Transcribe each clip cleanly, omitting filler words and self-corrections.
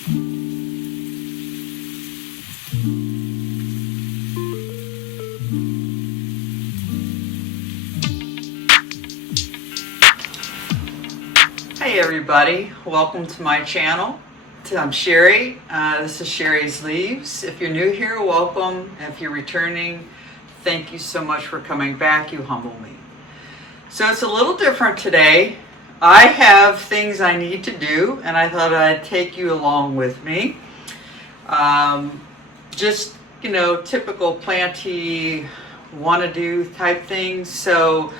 Hey everybody, welcome to my channel. I'm Sheri. This is Sheri's Leaves. If you're new here, welcome. If you're returning, thank you so much for coming back. You humble me. So it's a little different today. I have things I need to do, and I thought I'd take you along with me. Just, you know, typical planty wanna do type things. So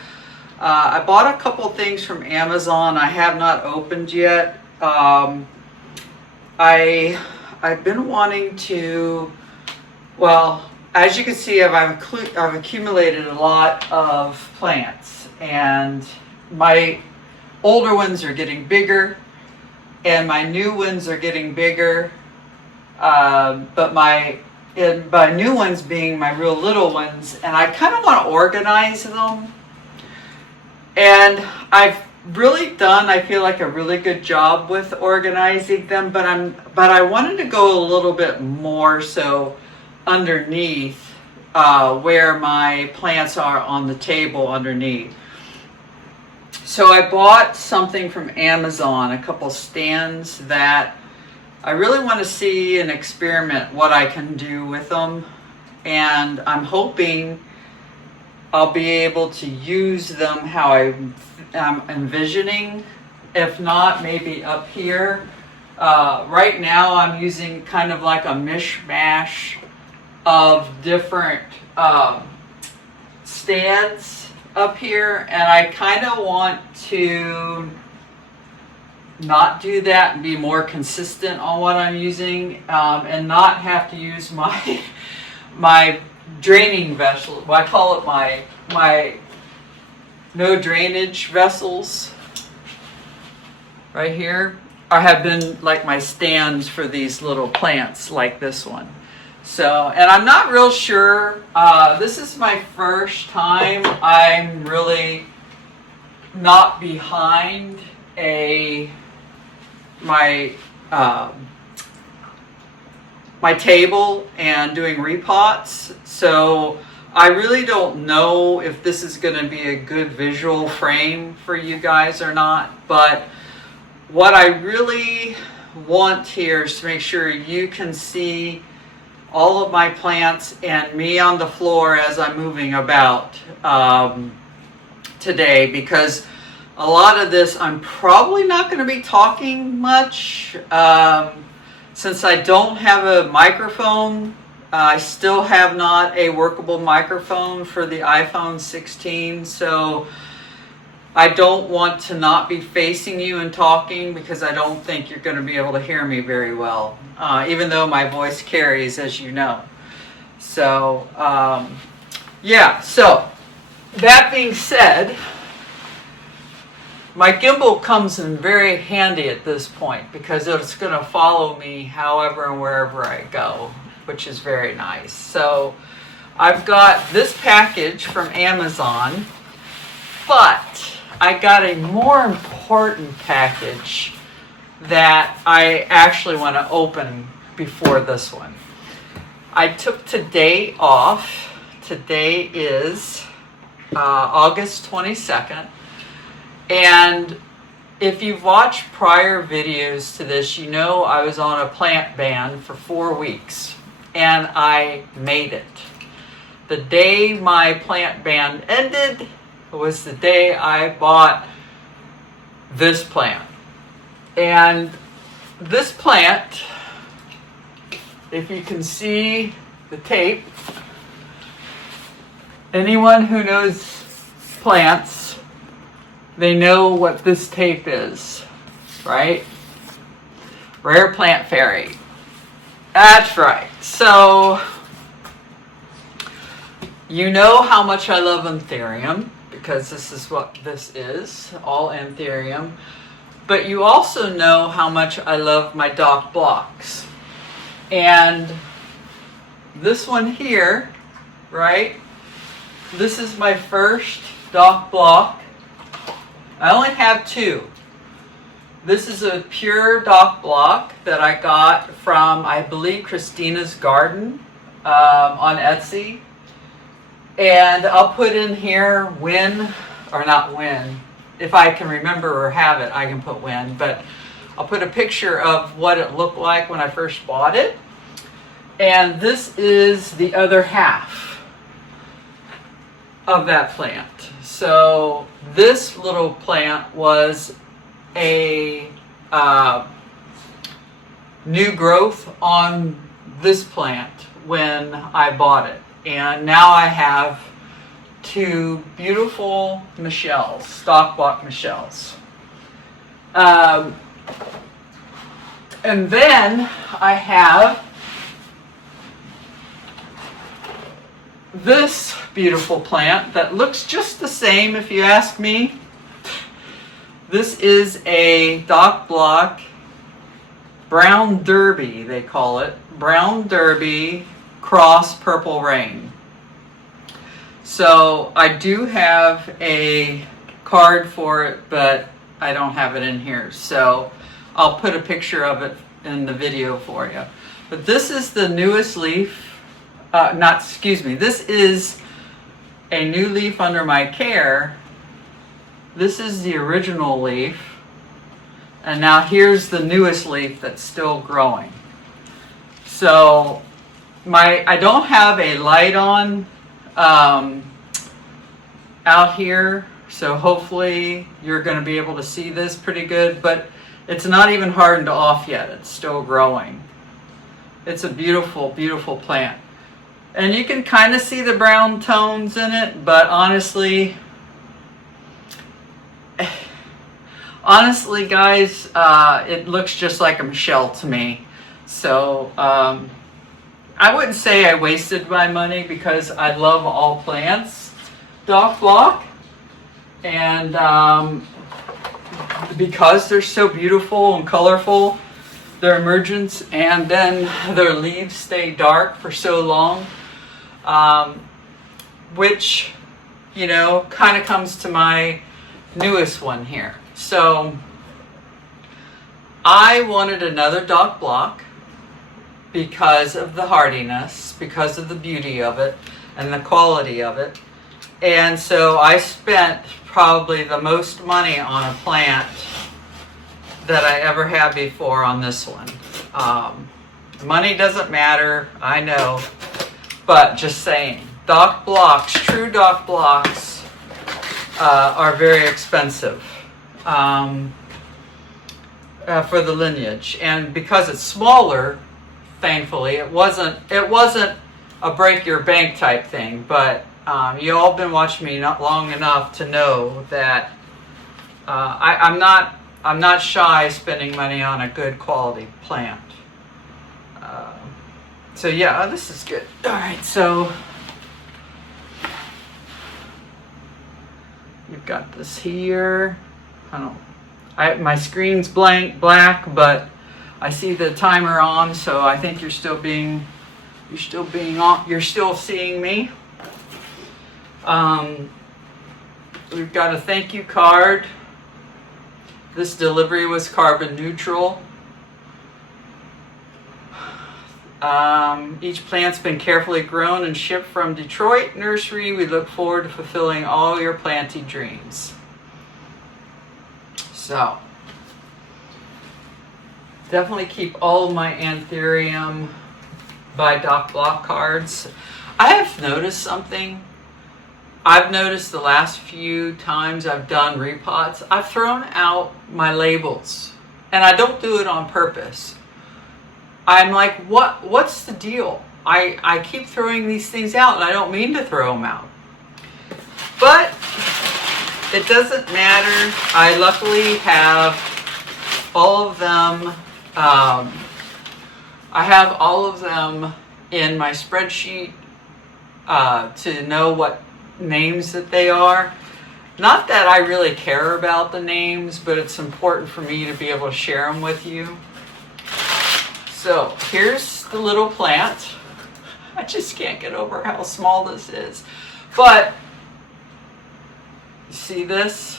I bought a couple things from Amazon I have not opened yet. I've been wanting to, well, as you can see, I've accumulated a lot of plants, and my older ones are getting bigger and my new ones are getting bigger, but by new ones being my real little ones, and I kind of want to organize them. And I've really done, I feel like, a really good job with organizing them, but I wanted to go a little bit more so underneath where my plants are on the table underneath. So I bought something from Amazon, a couple stands that I really want to see and experiment what I can do with them, and I'm hoping I'll be able to use them how I'm envisioning. If not, maybe up here. Right now I'm using kind of like a mishmash of different stands up here, and I kind of want to not do that and be more consistent on what I'm using, and not have to use my draining vessel. Well, I call it my no drainage vessels right here. I have been like my stands for these little plants like this one. So, and I'm not real sure. This is my first time I'm really not behind my table and doing repots, so I really don't know if this is going to be a good visual frame for you guys or not, but what I really want here is to make sure you can see all of my plants and me on the floor as I'm moving about today, because a lot of this I'm probably not going to be talking much. Since I don't have a microphone, I still have not a workable microphone for the iPhone 16, so I don't want to not be facing you and talking, because I don't think you're going to be able to hear me very well, even though my voice carries, as you know. So, yeah, so that being said, my gimbal comes in very handy at this point, because it's going to follow me however and wherever I go, which is very nice. So I've got this package from Amazon, but I got a more important package that I actually want to open before this one. I took today off. Today is August 22nd. And if you've watched prior videos to this, you know I was on a plant ban for 4 weeks, and I made it. The day my plant ban ended was the day I bought this plant. And this plant, if you can see the tape, anyone who knows plants, they know what this tape is, right? Rareplant Fairy. That's right. So, you know how much I love Anthurium, because this is what this is, all Anthurium. But you also know how much I love my dock blocks. And this one here, right? This is my first dock block. I only have 2. This is a pure dock block that I got from, I believe, Christina's Garden on Etsy. And I'll put in here when, or not when, if I can remember or have it, I can put when, but I'll put a picture of what it looked like when I first bought it. And this is the other half of that plant. So this little plant was a new growth on this plant when I bought it. And now I have two beautiful Michelles, stock block Michelles. And then I have this beautiful plant that looks just the same if you ask me. This is a dock block brown derby, they call it. Brown derby cross purple rain. So I do have a card for it, but I don't have it in here. So I'll put a picture of it in the video for you. But this is the newest leaf. This is a new leaf under my care. This is the original leaf. And now here's the newest leaf that's still growing. So I don't have a light on out here, so hopefully you're going to be able to see this pretty good, but it's not even hardened off yet. It's still growing. It's a beautiful, beautiful plant. And you can kind of see the brown tones in it, but honestly guys, it looks just like a Michelle to me. So I wouldn't say I wasted my money because I love all plants, dock block, and because they're so beautiful and colorful, their emergence, and then their leaves stay dark for so long, which, you know, kind of comes to my newest one here. So I wanted another dock block because of the hardiness, because of the beauty of it and the quality of it. And so I spent probably the most money on a plant that I ever had before on this one. Money doesn't matter, I know, but just saying, dock blocks, true dock blocks are very expensive for the lineage. And because it's smaller, thankfully, it wasn't a break your bank type thing, but you all been watching me not long enough to know that I'm not shy spending money on a good quality plant. So yeah, this is good. All right, so you've got this here. My screen's black, but I see the timer on, so I think you're still seeing me. We've got a thank you card. This delivery was carbon neutral. Each plant's been carefully grown and shipped from Detroit Nursery. We look forward to fulfilling all your planting dreams. So, definitely keep all of my Anthurium by Dock Block cards. I have noticed something. I've noticed the last few times I've done repots, I've thrown out my labels. And I don't do it on purpose. I'm like, what's the deal? I keep throwing these things out and I don't mean to throw them out. But it doesn't matter. I luckily have all of them. I have all of them in my spreadsheet to know what names that they are. Not that I really care about the names, but it's important for me to be able to share them with you. So here's the little plant. I just can't get over how small this is. But you see this?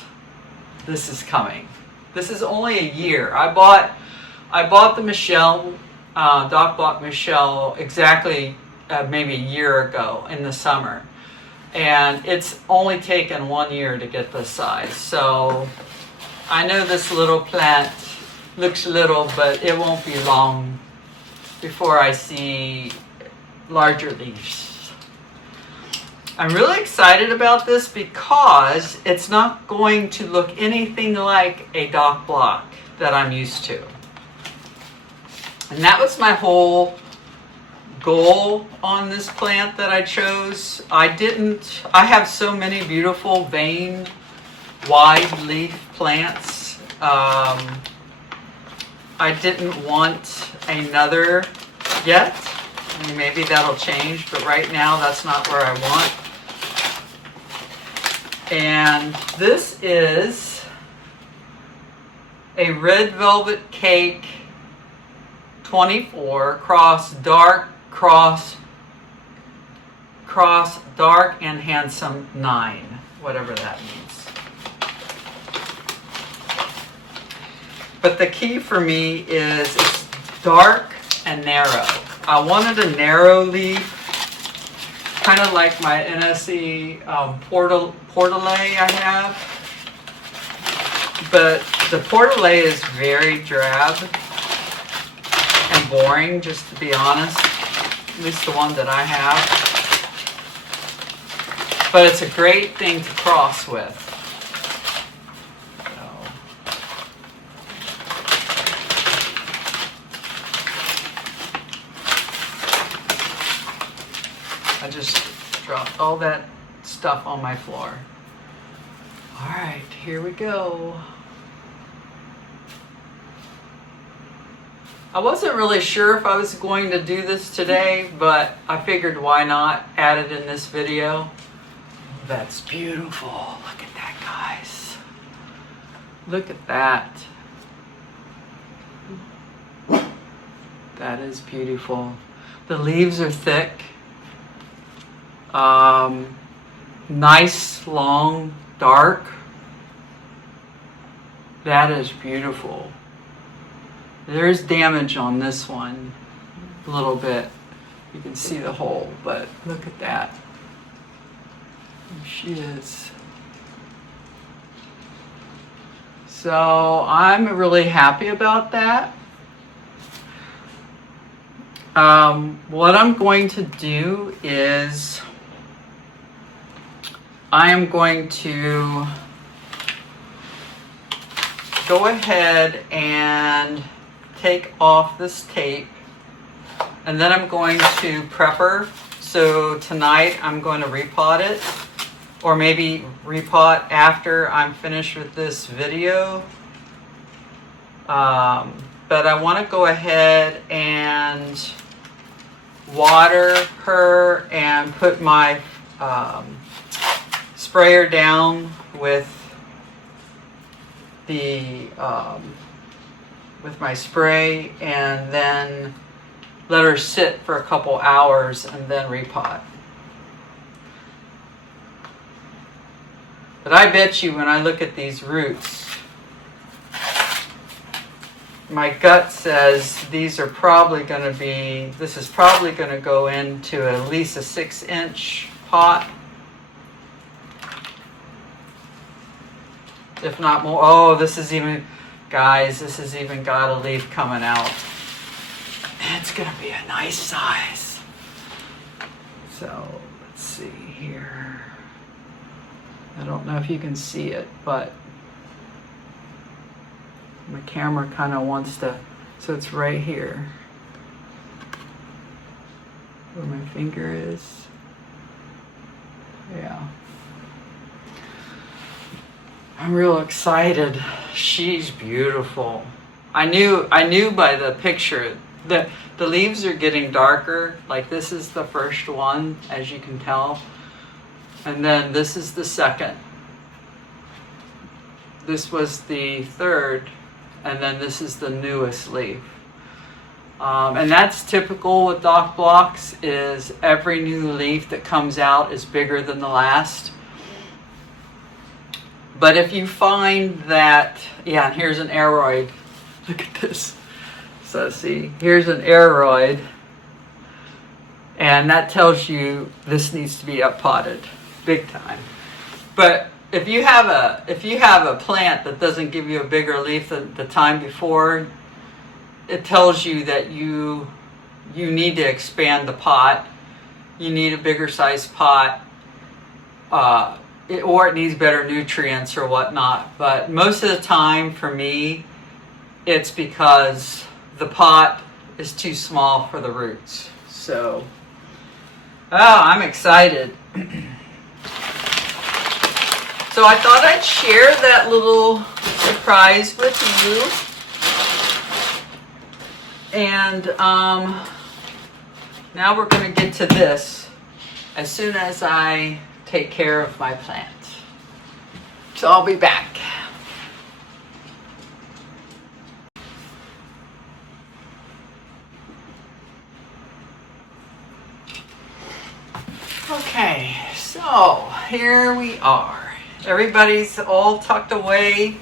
This is coming. This is only a year. I bought the Michelle, Dock Block Michelle exactly maybe a year ago in the summer. And it's only taken 1 year to get this size. So I know this little plant looks little, but it won't be long before I see larger leaves. I'm really excited about this because it's not going to look anything like a Dock Block that I'm used to. And that was my whole goal on this plant that I chose. I have so many beautiful vein wide leaf plants. I didn't want another yet. I mean, maybe that'll change, but right now that's not where I want. And this is a Red Velvet Cake 24 cross dark and handsome 9, whatever that means. But the key for me is it's dark and narrow. I wanted a narrow leaf, kind of like my NSE Portolay I have. But the Portolay is very drab and boring, just to be honest. At least the one that I have. But it's a great thing to cross with. I just dropped all that stuff on my floor. All right, here we go. I wasn't really sure if I was going to do this today, but I figured why not add it in this video. That's beautiful. Look at that, guys. Look at that. That is beautiful. The leaves are thick. Nice, long, dark. That is beautiful. There's damage on this one, a little bit. You can see the hole, but look at that. There she is. So I'm really happy about that. What I'm going to do is I am going to go ahead and take off this tape, and then I'm going to prep her. So tonight I'm going to repot it, or maybe repot after I'm finished with this video. But I want to go ahead and water her and put my sprayer down with the with my spray, and then let her sit for a couple hours and then repot. But I bet you when I look at these roots, my gut says these are probably going to be, this is probably going to go into at least a 6-inch pot. If not more. Oh, this is even, guys, this has even got a leaf coming out. It's going to be a nice size. So, let's see here. I don't know if you can see it, but my camera kind of wants to, so it's right here where my finger is. Yeah. I'm real excited. She's beautiful. I knew by the picture that the leaves are getting darker. Like this is the first one, as you can tell. And then this is the second. This was the third. And then this is the newest leaf. And that's typical with dock blocks, is every new leaf that comes out is bigger than the last. But if you find that, yeah, and here's an aroid. Look at this. So see, here's an aroid. And that tells you this needs to be up potted, big time. But if you have a plant that doesn't give you a bigger leaf than the time before, it tells you that you need to expand the pot. You need a bigger size pot, or it needs better nutrients or whatnot. But most of the time for me, it's because the pot is too small for the roots. So, oh, I'm excited. So I thought I'd share that little surprise with you. And now we're going to get to this as soon as I take care of my plant. So I'll be back. Okay, so here we are. Everybody's all tucked away.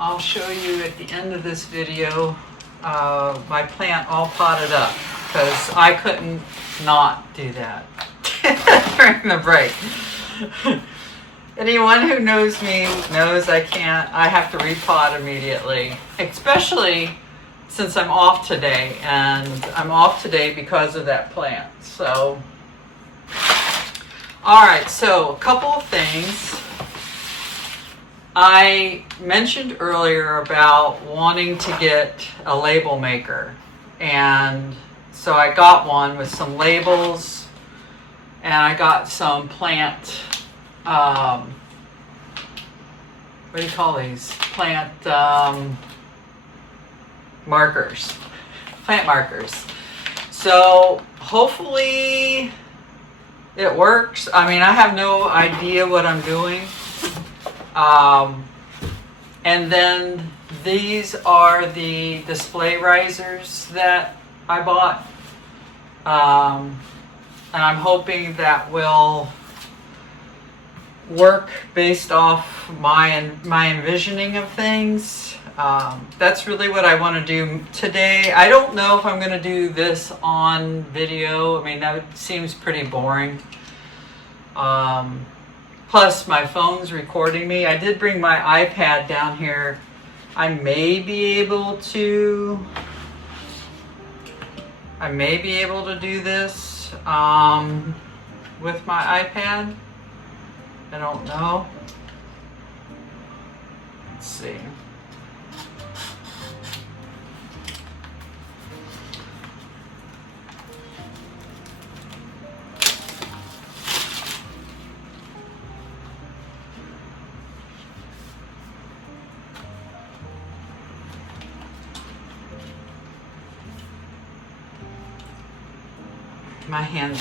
I'll show you at the end of this video my plant all potted up, because I couldn't not do that during the break. Anyone who knows me knows I have to repot immediately, especially since I'm off today, and I'm off today because of that plant. So, all right, so a couple of things. I mentioned earlier about wanting to get a label maker, and so I got one with some labels, and I got some plant, what do you call these? Plant markers, plant markers. So hopefully it works. I mean, I have no idea what I'm doing. And then these are the display risers that I bought. And I'm hoping that will work based off my envisioning of things. That's really what I want to do today. I don't know if I'm going to do this on video. I mean, that seems pretty boring. Plus, my phone's recording me. I did bring my iPad down here. I may be able to do this with my iPad. I don't know. Let's see. My hands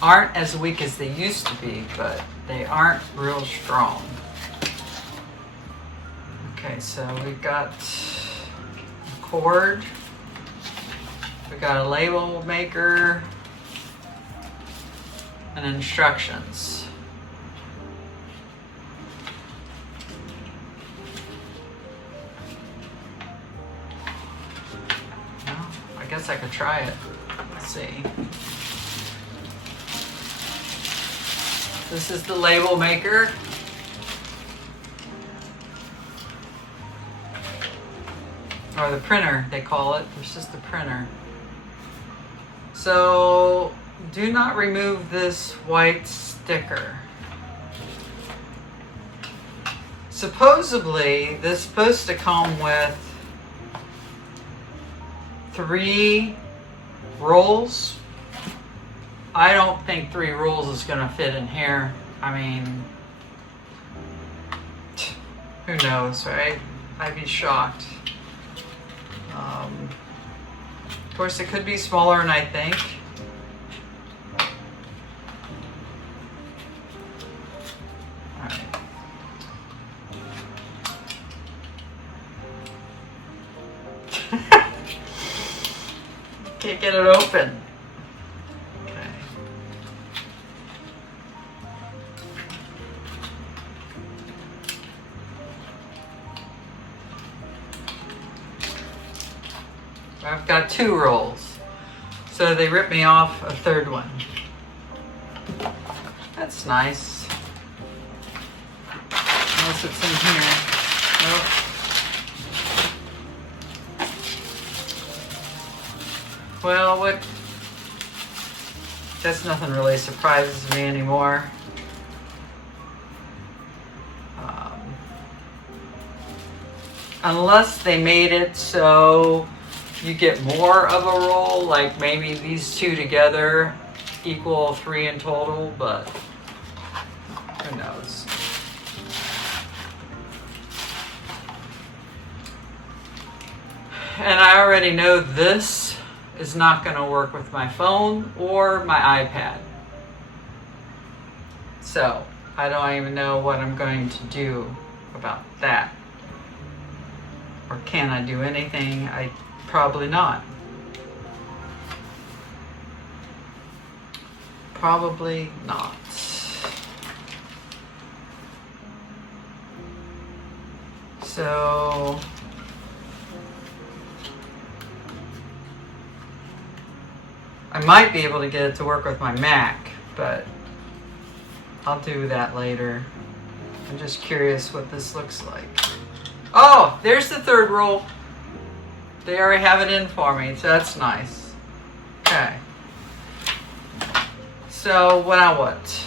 aren't as weak as they used to be, but they aren't real strong. Okay, so we've got a cord, we got a label maker, and instructions. Well, I guess I could try it. Let's see. This is the label maker. Or the printer, they call it. This is the printer. So, do not remove this white sticker. Supposedly, this is supposed to come with 3 rolls. I don't think 3 rolls is going to fit in here. I mean, who knows, right? I'd be shocked. Of course, it could be smaller than I think. All right. Can't get it open. Okay. I've got 2 rolls. So they ripped me off a 3rd one. That's nice. Unless it's in here. Nope. Well, what? That's nothing really surprises me anymore. Unless they made it so you get more of a roll, like maybe these 2 together equal 3 in total, but who knows. And I already know this is not going to work with my phone or my iPad. So I don't even know what I'm going to do about that. Or can I do anything? Probably not. Probably not. So I might be able to get it to work with my Mac, but I'll do that later. I'm just curious what this looks like. Oh, there's the 3rd roll. They already have it in for me, so that's nice. Okay. So what I want.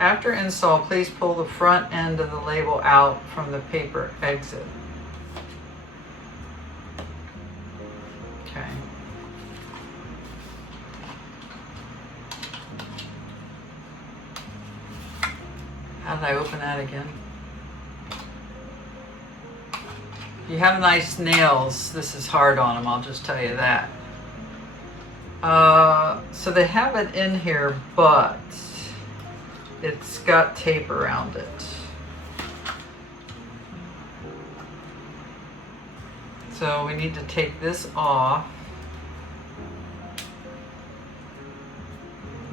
After install, please pull the front end of the label out from the paper exit. Okay. How did I open that again? You have nice nails. This is hard on them, I'll just tell you that. So they have it in here, but it's got tape around it. So we need to take this off.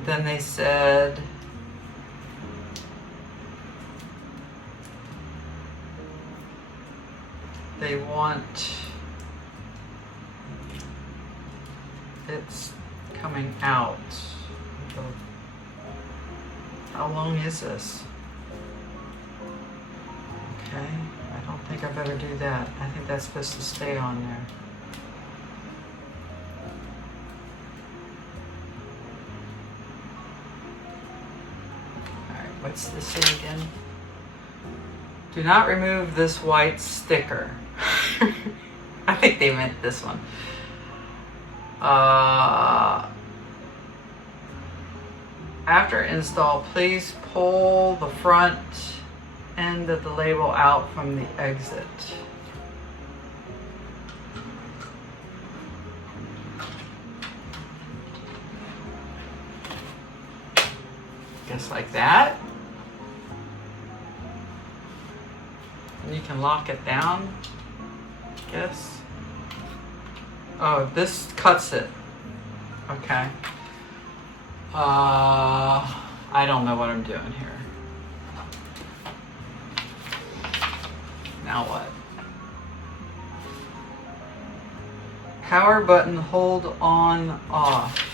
Then they said they want it's coming out. How long is this? Okay, I don't think I better do that. I think that's supposed to stay on there. Alright, what's this say again? Do not remove this white sticker. I think they meant this one. After install, please pull the front end of the label out from the exit. Just like that. And you can lock it down, I guess. Oh, this cuts it. Okay. I don't know what I'm doing here. Now what? Power button, hold on, off.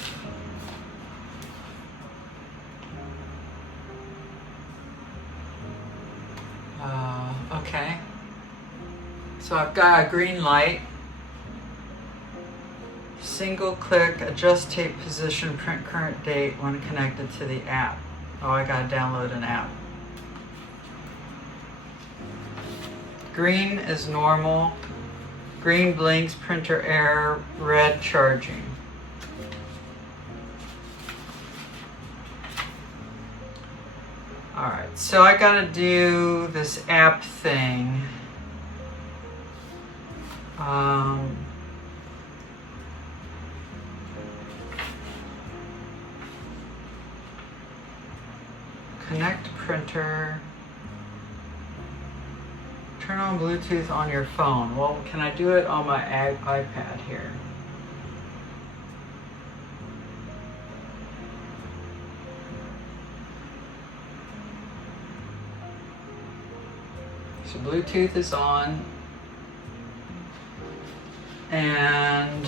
Okay. So I've got a green light. Single click, adjust tape position, print current date when connected to the app. Oh, I gotta download an app. Green is normal. Green blinks, printer error, red charging. Alright, so I gotta do this app thing. Connect printer. Turn on Bluetooth on your phone. Well, can I do it on my iPad here? So Bluetooth is on. and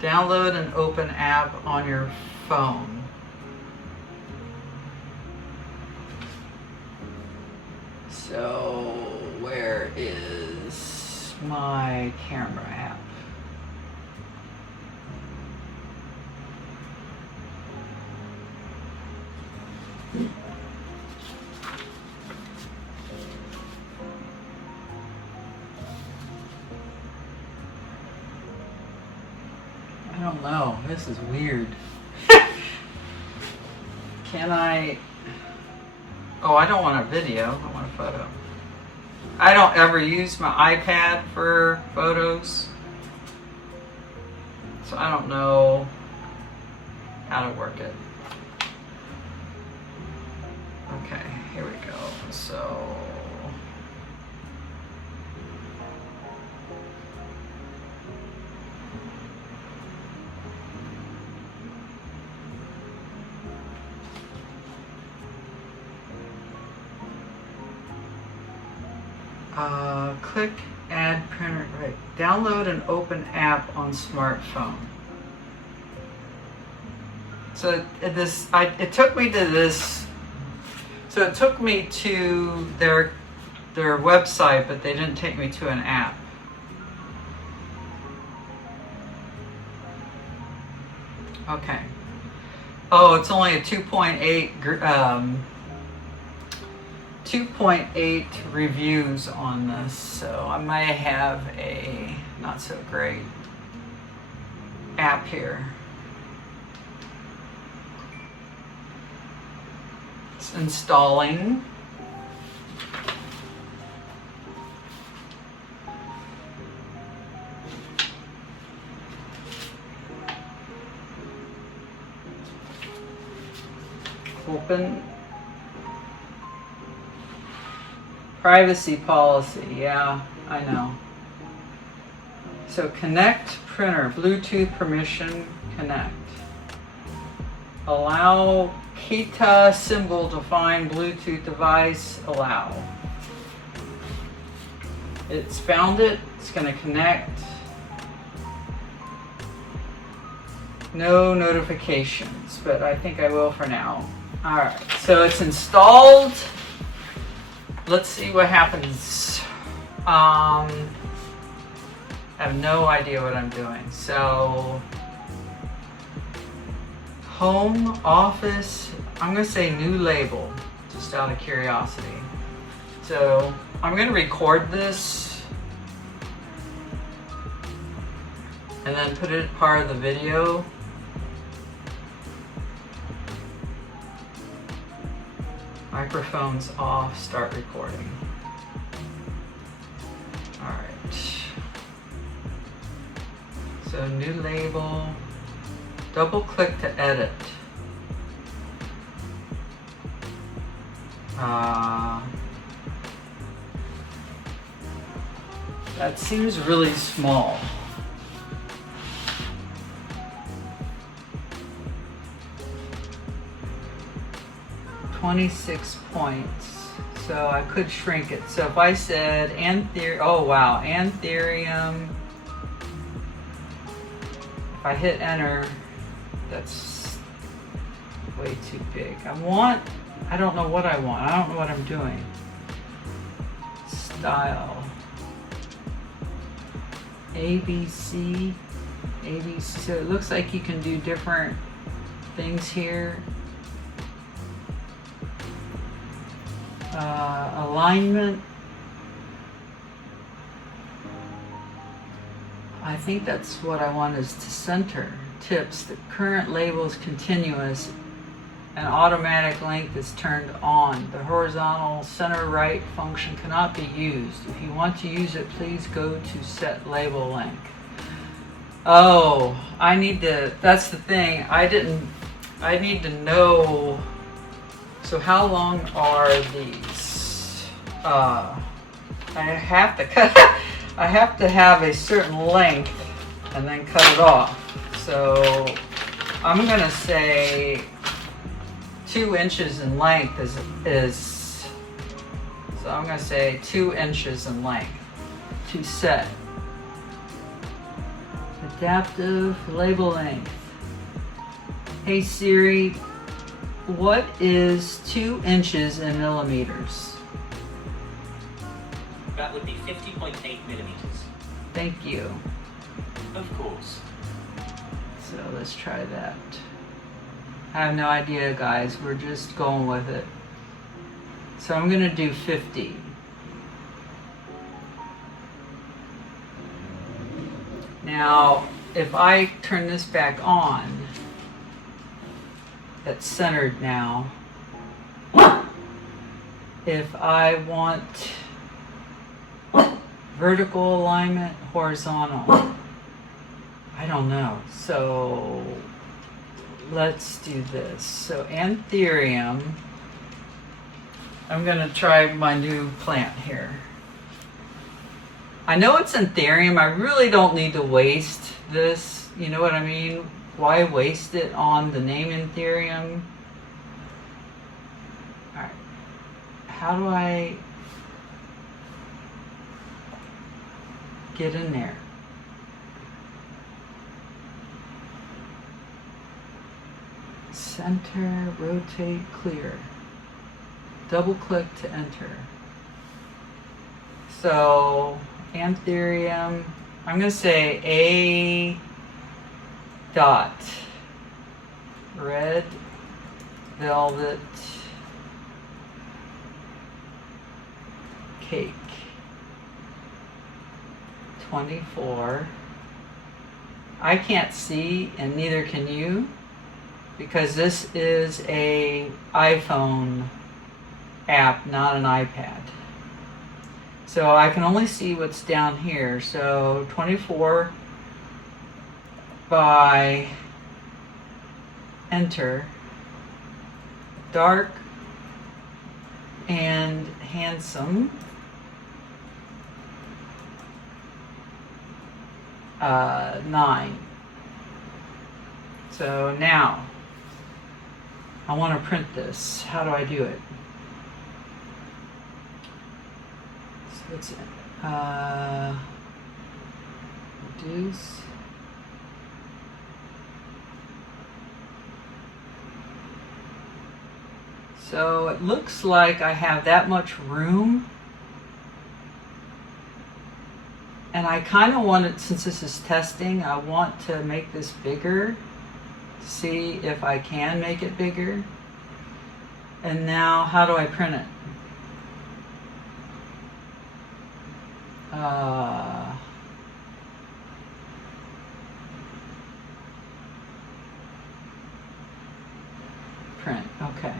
download an open app on your phone. So where is my camera app? I don't know. This is weird. Can I? Oh, I don't want a video. I want a photo. I don't ever use my iPad for photos, so I don't know how to work it. Okay, here we go. So click add printer, right. Download an open app on smartphone. So it took me to this, so it took me to their website, but they didn't take me to an app. Okay. Oh, it's only a 2.8 reviews on this, so I might have a not so great app here. It's installing. Open. Privacy policy, yeah, I know. So connect printer, Bluetooth permission, connect. Allow Kita symbol to find Bluetooth device, allow. It's found it, it's gonna connect. No notifications, but I think I will for now. All right, so it's installed. Let's see what happens. I have no idea what I'm doing. So, home, office, I'm gonna say new label, just out of curiosity. So, I'm gonna record this and then put it part of the video. Microphone's off, start recording. All right. So new label, double click to edit. That seems really small. .26 points, so I could shrink it. So if I said oh wow, anthurium, if I hit enter, that's way too big. I don't know what I want. I don't know what I'm doing. Style. ABC. So it looks like you can do different things here. Alignment. I think that's what I want is to center. Tips. The current label is continuous and automatic length is turned on. The horizontal center right function cannot be used. If you want to use it, please go to set label length. Oh, that's the thing. I need to know. So how long are these? I have to cut. I have to have a certain length and then cut it off. So I'm gonna say 2 inches in length is. So I'm gonna say 2 inches in length to set. Adaptive label length. Hey Siri, what is 2 inches in millimeters? That would be 50.8 millimeters. Thank you. Of course. So let's try that. I have no idea, guys. We're just going with it. So I'm going to do 50. Now, if I turn this back on, it's centered now. If I want vertical alignment, horizontal, I don't know. So let's do this. So anthurium, I'm going to try my new plant here. I know it's anthurium. I really don't need to waste this. You know what I mean? Why waste it on the name anthurium? All right. How do I get in there? Center, rotate, clear. Double click to enter. So anthurium, I'm going to say A dot red velvet cake 24. I can't see and neither can you because this is a iPhone app, not an iPad. So I can only see what's down here. So 24 by enter, dark and handsome, 9. So now I want to print this. How do I do it? Let's reduce. So it looks like I have that much room, and I kind of want it, since this is testing, I want to make this bigger, see if I can make it bigger. And now how do I print it? Print, okay.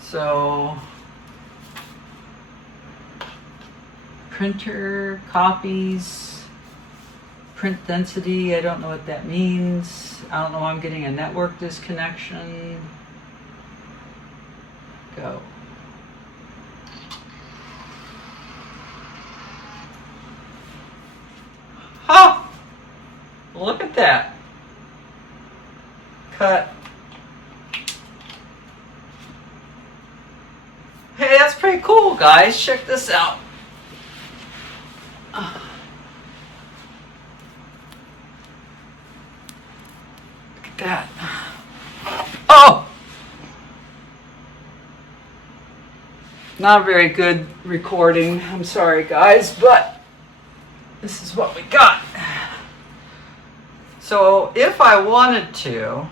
So, printer, copies, print density, I don't know what that means. I don't know why I'm getting a network disconnection. Go. Oh, look at that. Cut. Hey, that's pretty cool, guys. Check this out. Look at that. Oh! Not a very good recording. I'm sorry, guys, but this is what we got. So if I wanted to,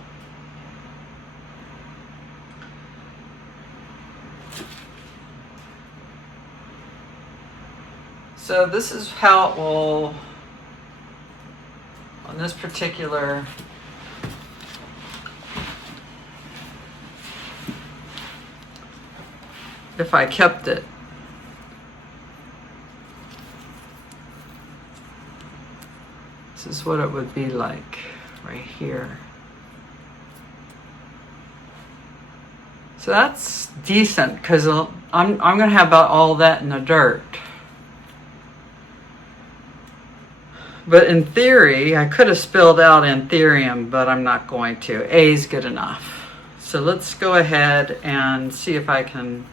so this is how it will, on this particular, if I kept it. This is what it would be like right here. So that's decent because I'm going to have about all that in the dirt. But in theory, I could have spilled out anthurium, but I'm not going to. A is good enough. So let's go ahead and see if I can.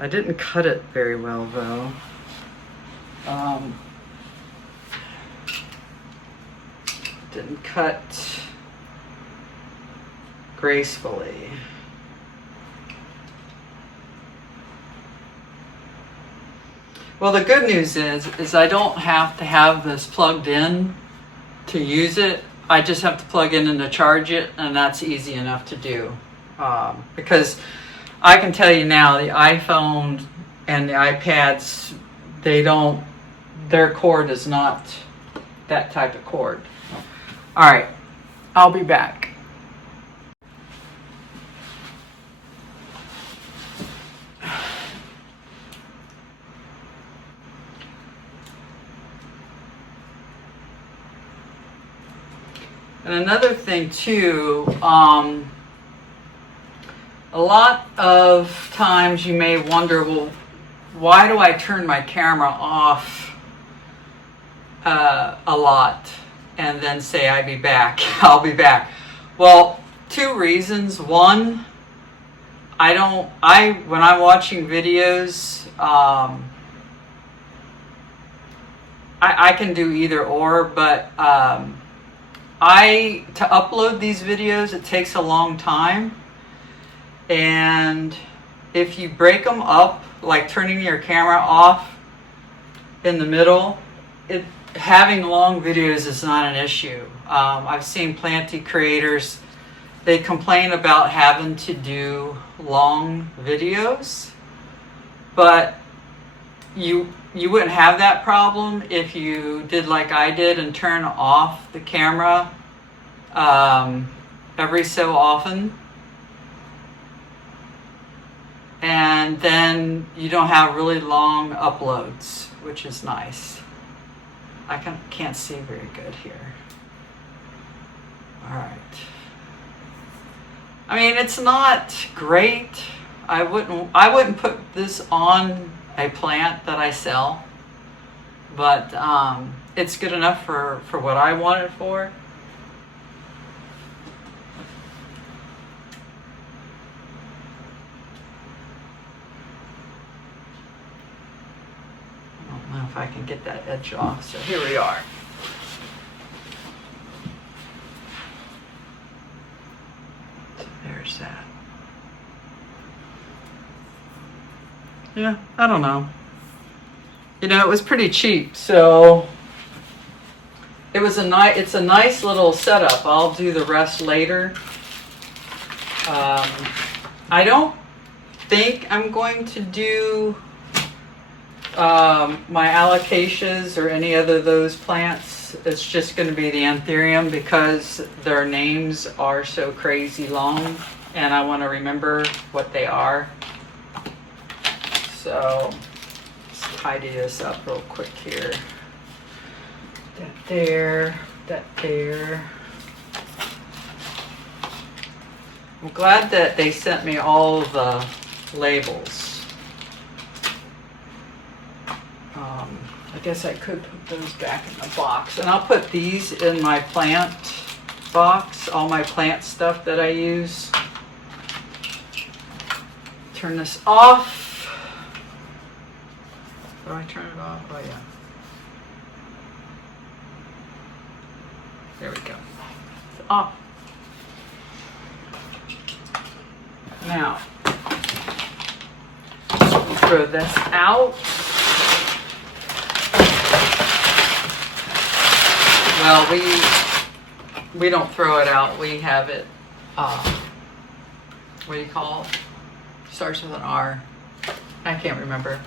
I didn't cut it very well though. Didn't cut gracefully. Well, the good news is I don't have to have this plugged in to use it. I just have to plug in and to charge it, and that's easy enough to do. Because I can tell you now, the iPhone and the iPads, their cord is not that type of cord. All right, I'll be back. And another thing too, a lot of times you may wonder, well, why do I turn my camera off a lot and then say I'll be back? Well, two reasons. One, when I'm watching videos, I can do either or, but to upload these videos, it takes a long time. And if you break them up, like turning your camera off in the middle, having long videos is not an issue. I've seen planty creators, they complain about having to do long videos, but you wouldn't have that problem if you did like I did and turn off the camera every so often. And then you don't have really long uploads, which is nice. I can't see very good here. All right. I mean, it's not great. I wouldn't put this on a plant that I sell, but it's good enough for what I want it for. I don't know if I can get that edge off, so here we are. So there's that. Yeah, I don't know. You know, it was pretty cheap, so it's a nice little setup. I'll do the rest later. I don't think I'm going to do my alocasias or any other those plants. It's just going to be the anthurium because their names are so crazy long and I want to remember what they are. So let's tidy this up real quick here. That there, that there. I'm glad that they sent me all the labels. I guess I could put those back in the box. And I'll put these in my plant box, all my plant stuff that I use. Turn this off. Do I turn it off? Oh yeah. There we go. It's off. Now, throw this out. Well, we don't throw it out. We have it, what do you call it? Starts with an R. I can't remember.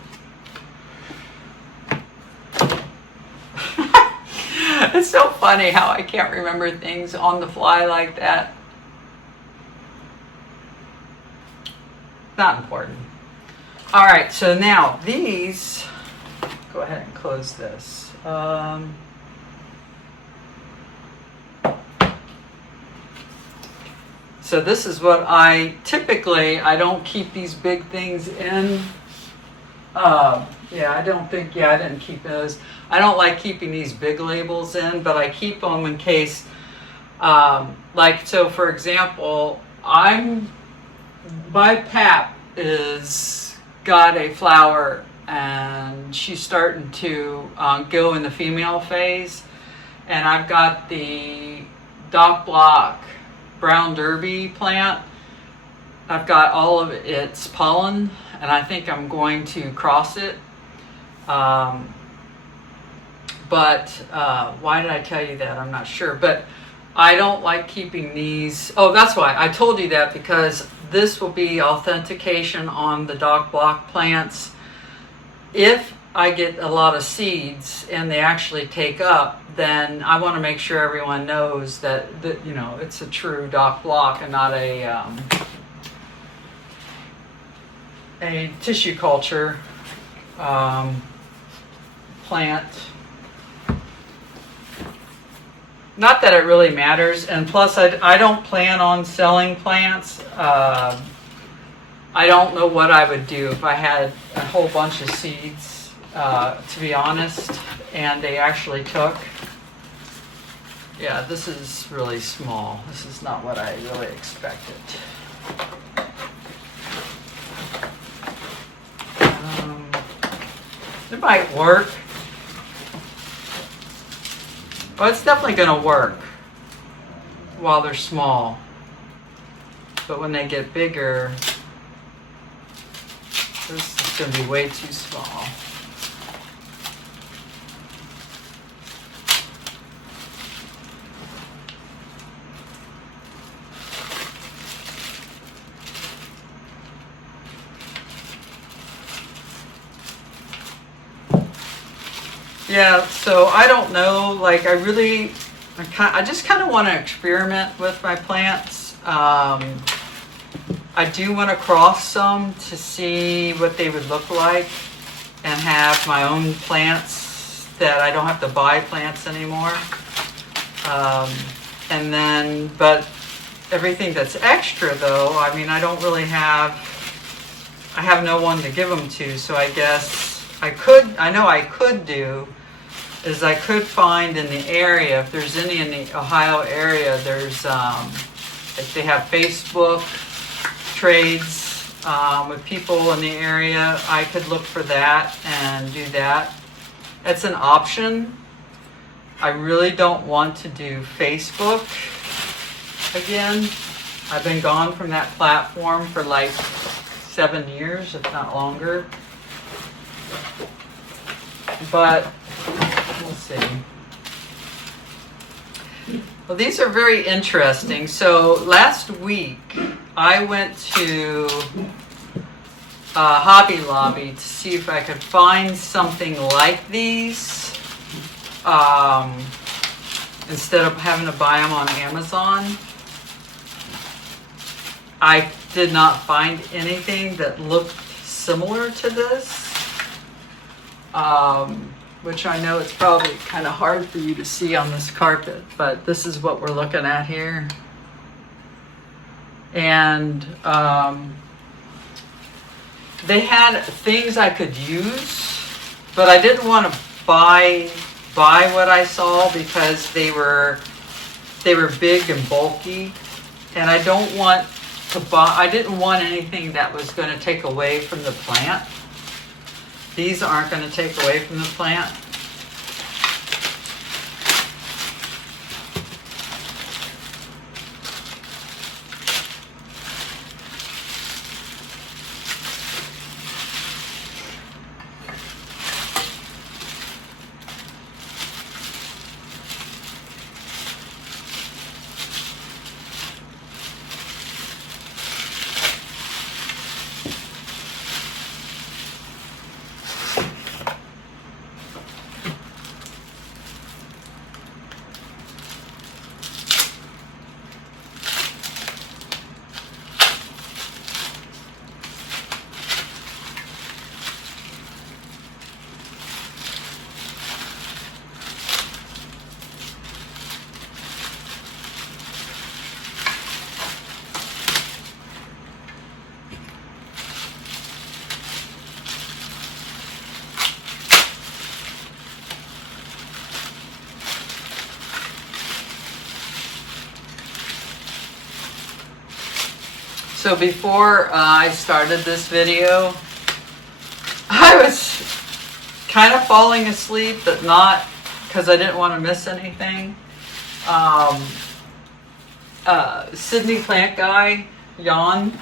It's so funny how I can't remember things on the fly like that. Not important. All right, so now these, go ahead and close this. So this is what I don't keep these big things in. I didn't keep those. I don't like keeping these big labels in, but I keep them in case, so for example, my pap is got a flower and she's starting to go in the female phase. And I've got the Dock Block Brown Derby plant. I've got all of its pollen, and I think I'm going to cross it. But why did I tell you that? I'm not sure. But I don't like keeping these. Oh, that's why. I told you that because this will be authentication on the Dock Block plants. If I get a lot of seeds and they actually take up, then I want to make sure everyone knows that you know, it's a true Dock Block and not a tissue culture plant. Not that it really matters, and plus I don't plan on selling plants. I don't know what I would do if I had a whole bunch of seeds, to be honest, and they actually took. Yeah, this is really small. This is not what I really expected. It might work. Well, it's definitely going to work while they're small. But when they get bigger, this is going to be way too small. Yeah, so I don't know, like I just kind of want to experiment with my plants. I do want to cross some to see what they would look like and have my own plants that I don't have to buy plants anymore. And then, but everything that's extra though, I mean, I don't really have, I have no one to give them to, so I guess I could do is I could find in the area, if there's any in the Ohio area, there's like they have Facebook trades with people in the area. I could look for that and do that. It's an option. I really don't want to do Facebook again. I've been gone from that platform for like 7 years, if not longer. But we'll see. Well, these are very interesting. So last week I went to Hobby Lobby to see if I could find something like these instead of having to buy them on Amazon. I did not find anything that looked similar to this. Which I know it's probably kind of hard for you to see on this carpet, but this is what we're looking at here. And they had things I could use, but I didn't want to buy what I saw because they were big and bulky, and I don't want to buy. I didn't want anything that was going to take away from the plant. These aren't going to take away from the plant. So before I started this video, I was kind of falling asleep, but not because I didn't want to miss anything. Sydney Plant Guy, Jan,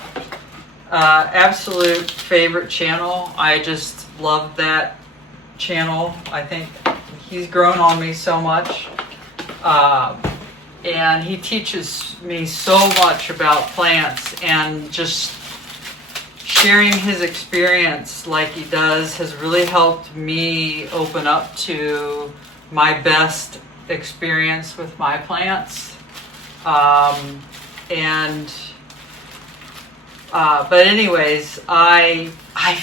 absolute favorite channel. I just love that channel. I think he's grown on me so much. And he teaches me so much about plants, and just sharing his experience like he does has really helped me open up to my best experience with my plants. But anyways, I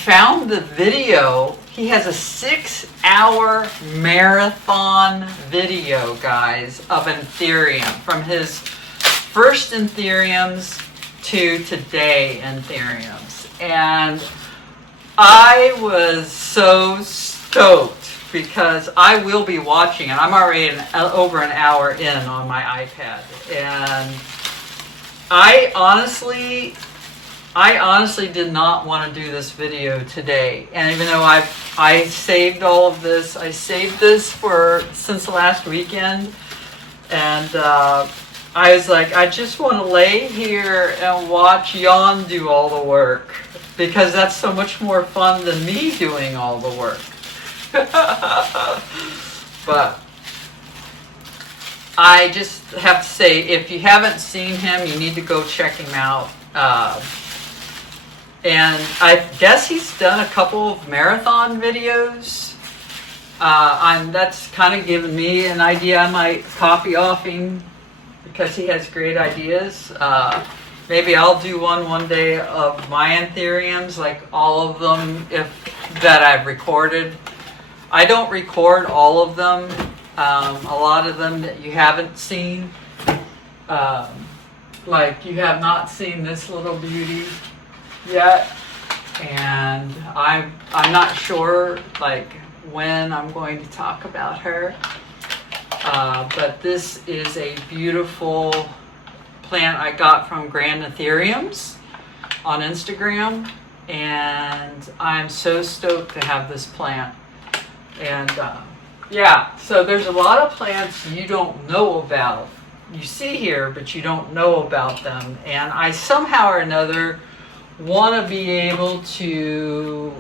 found the video. He has a 6-hour marathon video, guys, of Anthurium, from his first Anthuriums to today Anthuriums. And I was so stoked because I will be watching it. I'm already over an hour in on my iPad. And I honestly did not want to do this video today. And even though I saved all of this, I saved this since the last weekend. And I was like, I just want to lay here and watch Jan do all the work, because that's so much more fun than me doing all the work. But I just have to say, if you haven't seen him, you need to go check him out. And I guess he's done a couple of marathon videos. That's kind of given me an idea. I might copy off him because he has great ideas. Maybe I'll do one day of my Anthuriums, like all of them that I've recorded. I don't record all of them. A lot of them that you haven't seen. Like you have not seen this little beauty yet, and I'm not sure like when I'm going to talk about her, but this is a beautiful plant I got from Grand Anthuriums on Instagram, and I'm so stoked to have this plant. And yeah, so there's a lot of plants you don't know about, you see here, but you don't know about them, and I somehow or another want to be able to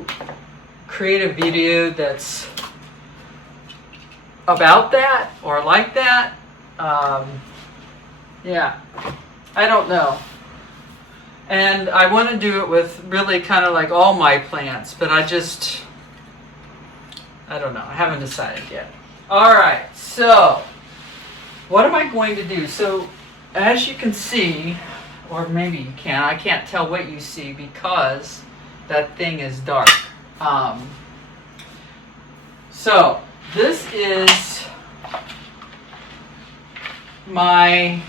create a video that's about that or like that. Yeah, I don't know. And I want to do it with really kind of like all my plants, but I don't know. I haven't decided yet. All right, so what am I going to do? So as you can see, or maybe you can't. I can't tell what you see because that thing is dark. So this is my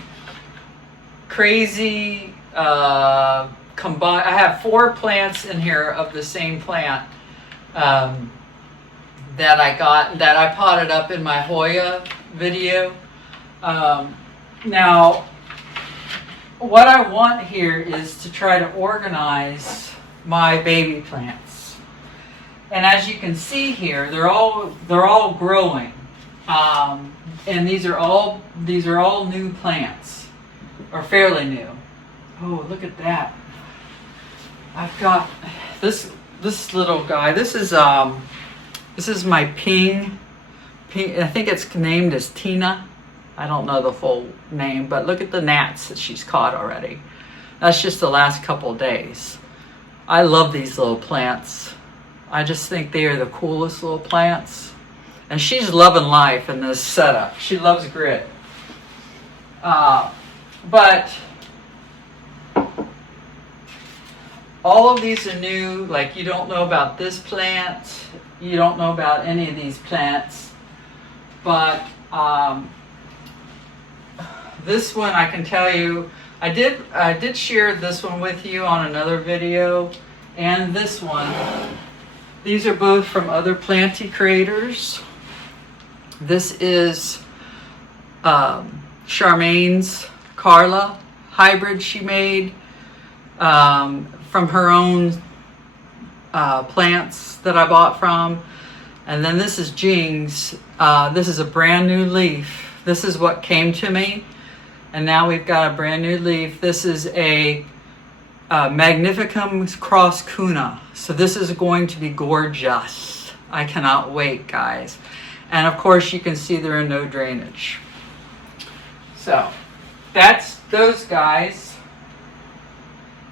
crazy combine. I have 4 plants in here of the same plant that I got, that I potted up in my Hoya video. Now, what I want here is to try to organize my baby plants, and as you can see here, they're all growing, and these are all new plants, or fairly new. Oh, look at that! I've got this little guy. This is my ping. I think it's named as Tina. I don't know the full name, but look at the gnats that she's caught already. That's just the last couple of days. I love these little plants. I just think they are the coolest little plants. And she's loving life in this setup. She loves grit. But all of these are new. Like, you don't know about this plant. You don't know about any of these plants. But this one, I can tell you, I did share this one with you on another video, and this one. These are both from other planty creators. This is Charmaine's Carla hybrid she made from her own plants that I bought from. And then this is Jing's. This is a brand new leaf. This is what came to me. And now we've got a brand new leaf. This is a Magnificum Cross Cuna. So this is going to be gorgeous. I cannot wait, guys. And of course you can see there are no drainage. So that's those guys.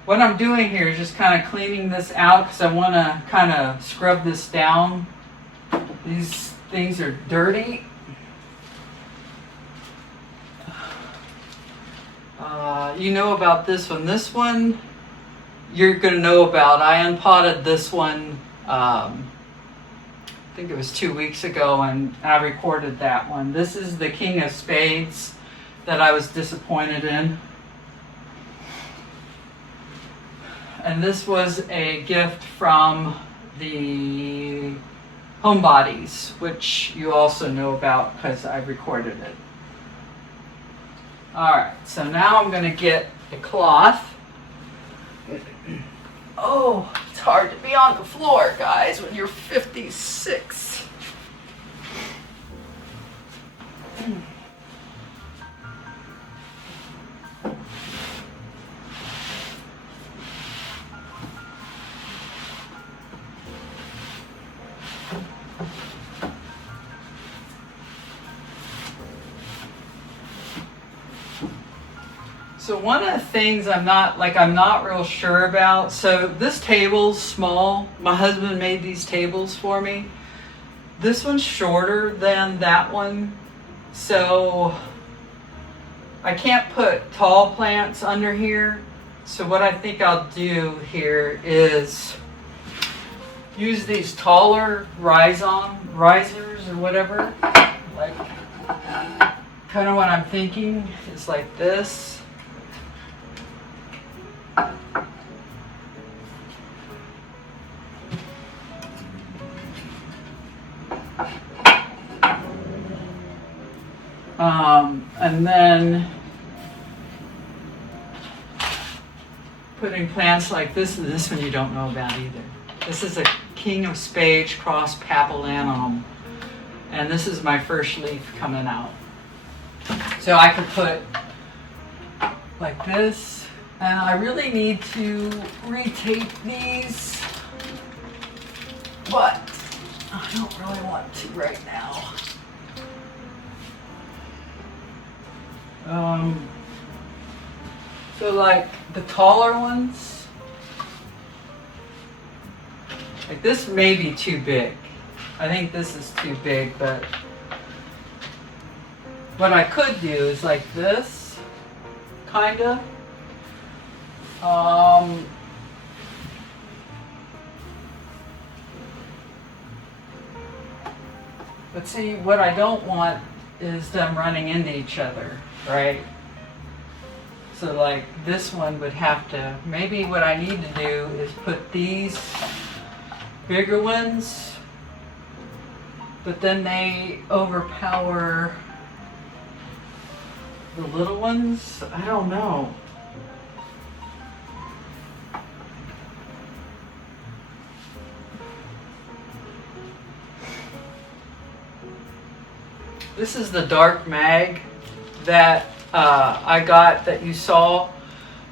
What I'm doing here is just kind of cleaning this out because I want to kind of scrub this down. These things are dirty. You know about this one. This one you're going to know about. I unpotted this one, I think it was 2 weeks ago, and I recorded that one. This is the King of Spades that I was disappointed in. And this was a gift from the Homebodies, which you also know about because I recorded it. Alright, so now I'm going to get a cloth. Oh, it's hard to be on the floor, guys, when you're 56. So one of the things I'm not real sure about, so this table's small. My husband made these tables for me. This one's shorter than that one, so I can't put tall plants under here. So what I think I'll do here is use these taller risers or whatever. Like, kind of what I'm thinking is like this. And then putting plants like this, and this one you don't know about either. This is a King of Spades cross papillanum, and this is my first leaf coming out. So I could put like this, and I really need to retape these, but I don't really want to right now. So like the taller ones, like this may be too big. I think this is too big, but what I could do is like this, kinda. But see, what I don't want is them running into each other, right? So like this one would have to, maybe what I need to do is put these bigger ones, but then they overpower the little ones. I don't know. This is the dark mag that I got that you saw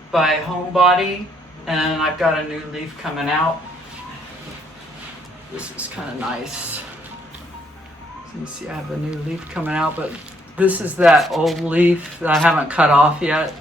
by Homebody, and I've got a new leaf coming out. This is kind of nice. So you see I have a new leaf coming out, but this is that old leaf that I haven't cut off yet.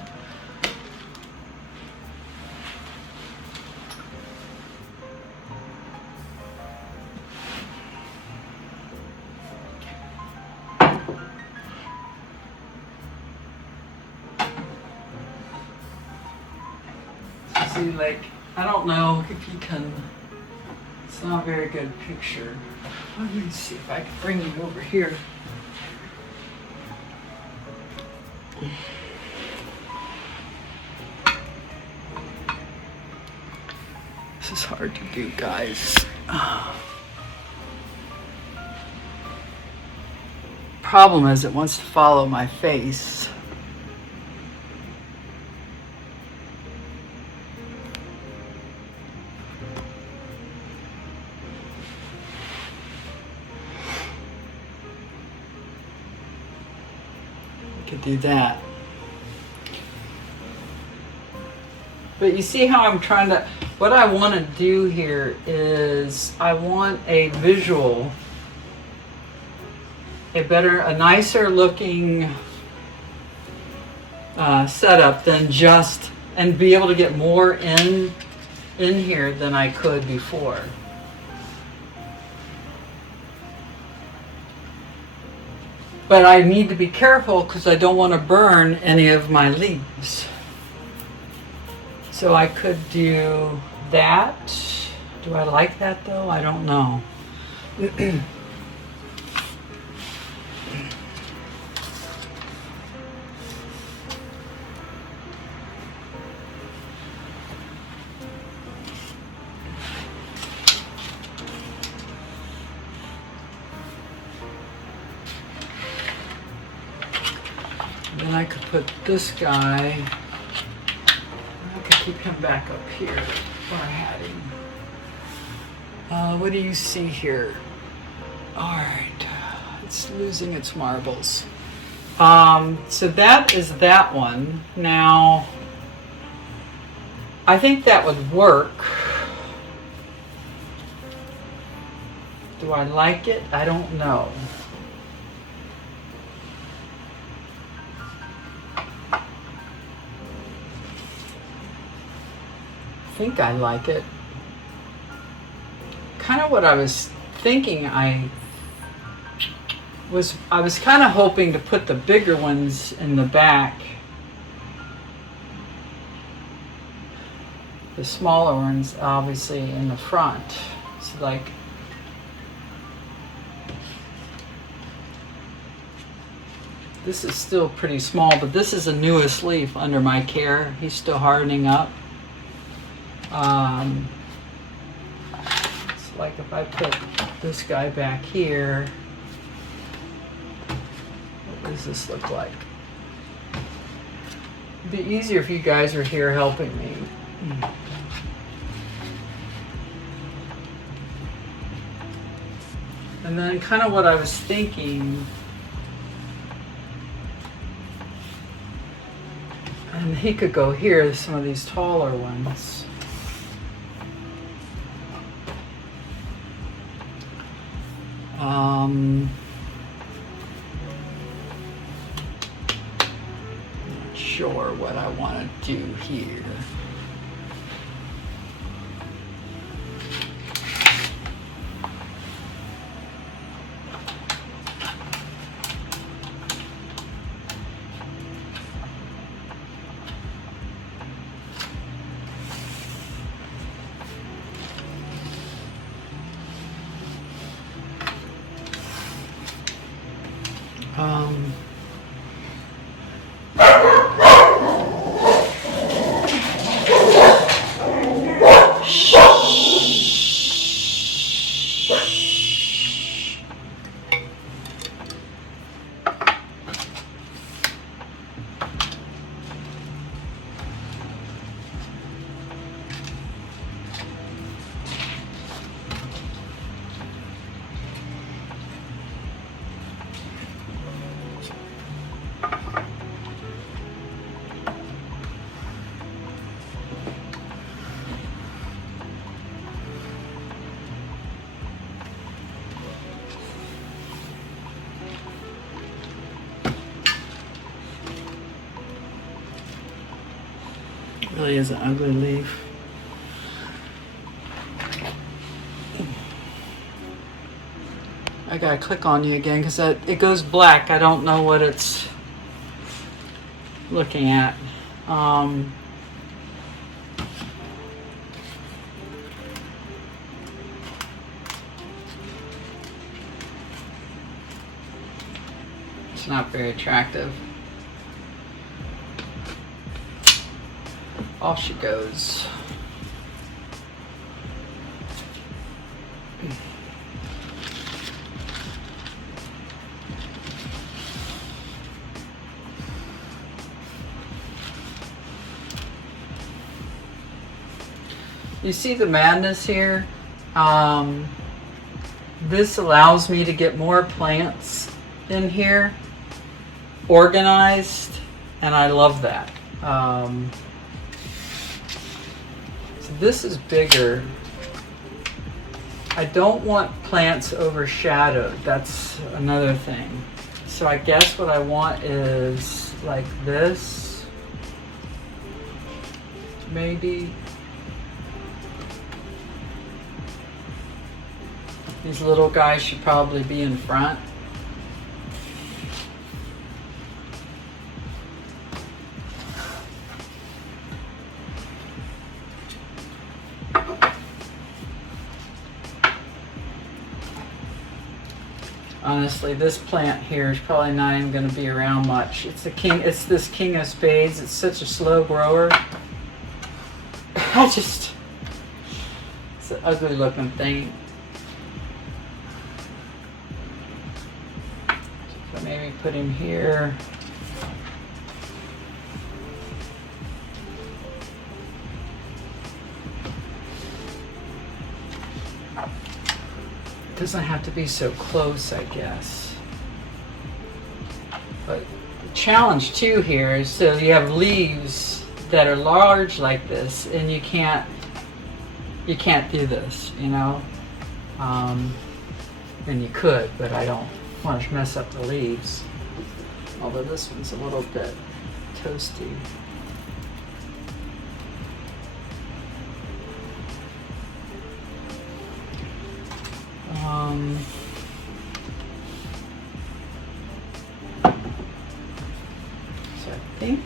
See, like, I don't know if you can, it's not a very good picture. Let me see if I can bring you over here. This is hard to do, guys. Problem is it wants to follow my face. Could do that. But you see how I'm trying to, what I want to do here is I want a visual, a nicer looking setup than just, and be able to get more in here than I could before. But I need to be careful because I don't want to burn any of my leaves. So I could do that. Do I like that though? I don't know. Then I could put this guy, I could keep him back up here where I had him. What do you see here? All right, it's losing its marbles. So that is that one. Now, I think that would work. Do I like it? I don't know. I think I like it. Kind of what I was thinking, I was kind of hoping to put the bigger ones in the back. The smaller ones obviously in the front. So like, this is still pretty small, but this is the newest leaf under my care. He's still hardening up. So like if I put this guy back here, what does this look like? It'd be easier if you guys were here helping me. And then kind of what I was thinking, and he could go here, some of these taller ones. Not sure what I want to do here. Really is an ugly leaf. I gotta click on you again because it goes black. I don't know what it's looking at. It's not very attractive. Off she goes. You see the madness here? This allows me to get more plants in here. organized, and I love that. So this is bigger. I don't want plants overshadowed. That's another thing. So I guess what I want is like this, maybe. These little guys should probably be in front. Honestly, this plant here is probably not even going to be around much. It's this king of spades. It's such a slow grower. It's an ugly looking thing. So maybe put him here. Doesn't have to be so close, I guess. But the challenge too here is, so you have leaves that are large like this, and you can't do this, you know. And you could, but I don't want to mess up the leaves. Although this one's a little bit toasty. So I think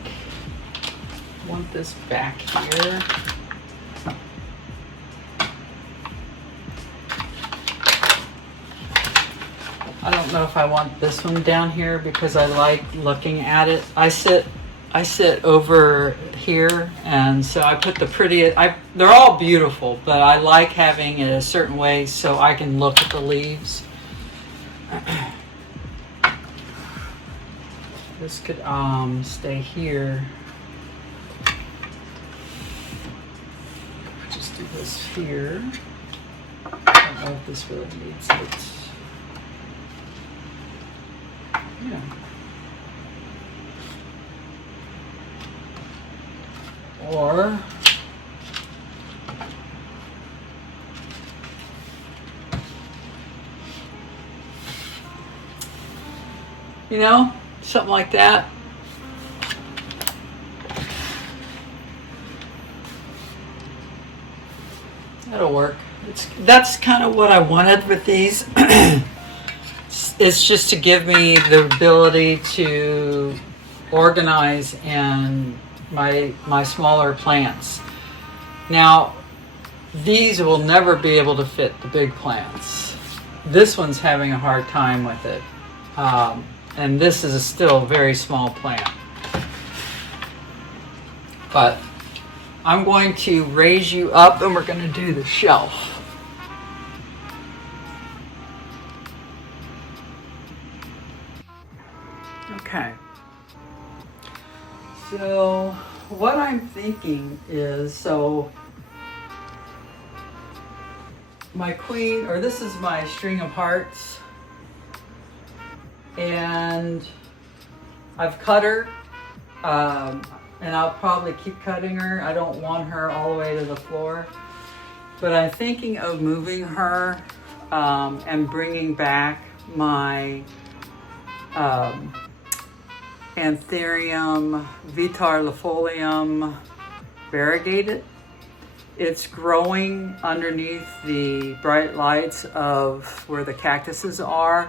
I want this back here. I don't know if I want this one down here because I like looking at it. I sit over here, and so I put the prettiest. They're all beautiful, but I like having it a certain way so I can look at the leaves. This could stay here. Just do this here. I don't know if this really needs it. Yeah. Or you know, something like that. That'll work. That's kind of what I wanted with these. It's just to give me the ability to organize and my smaller plants. Now, these will never be able to fit the big plants. This one's having a hard time with it. And this is still a very small plant. But I'm going to raise you up and we're going to do the shelf. Okay. So what I'm thinking is, so my queen, or this is my string of hearts, and I've cut her, and I'll probably keep cutting her. I don't want her all the way to the floor, but I'm thinking of moving her and bringing back my Anthurium vitarifolium variegated. It's growing underneath the bright lights of where the cactuses are,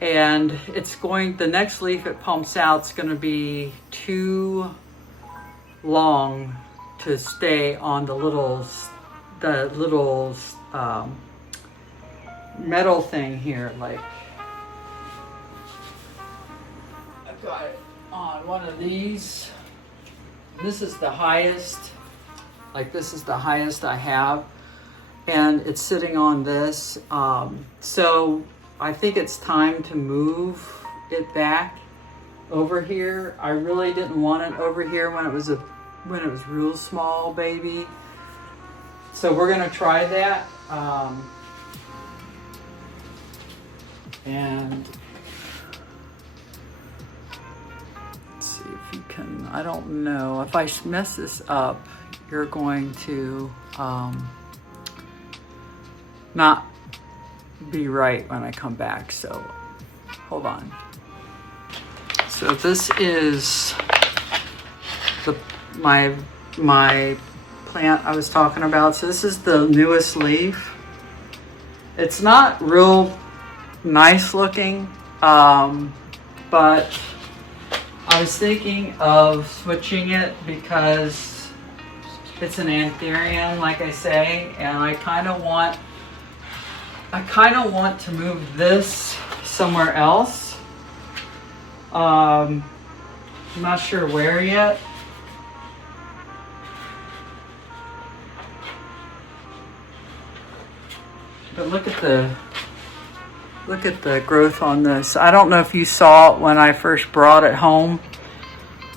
and it's going, the next leaf it pumps out is going to be too long to stay on the little metal thing here. Like, I've got it on one of these. This is the highest, like this is the highest I have, and it's sitting on this. So I think it's time to move it back over here. I really didn't want it over here when it was real small baby. So we're gonna try that. I don't know. If I mess this up, you're going to not be right when I come back. So hold on. So this is my plant I was talking about. So this is the newest leaf. It's not real nice looking, but I was thinking of switching it because it's an anthurium, like I say, and I kind of want to move this somewhere else. I'm not sure where yet. But look at the growth on this. I don't know if you saw it when I first brought it home,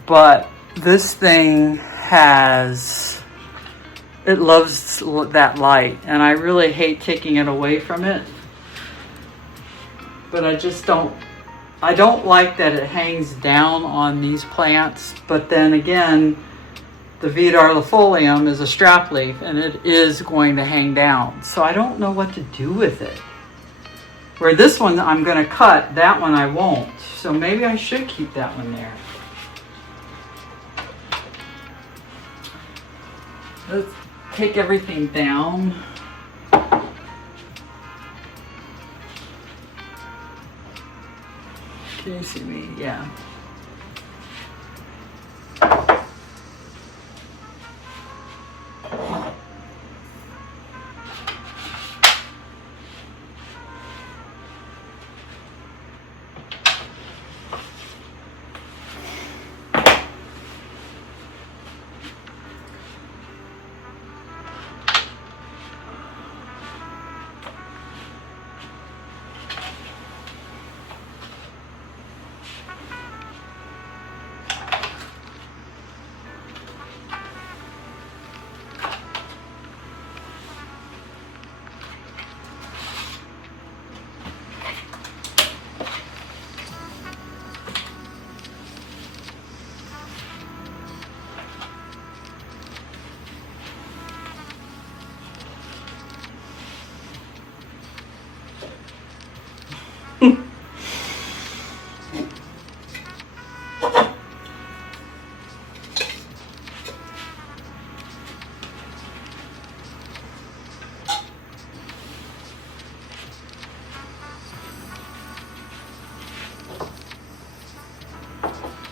but this thing it loves that light, and I really hate taking it away from it. But I don't like that it hangs down on these plants. But then again, the Vidarifolium is a strap leaf, and it is going to hang down. So I don't know what to do with it. Where this one I'm going to cut, that one I won't. So maybe I should keep that one there. Let's take everything down. Can you see me? Yeah.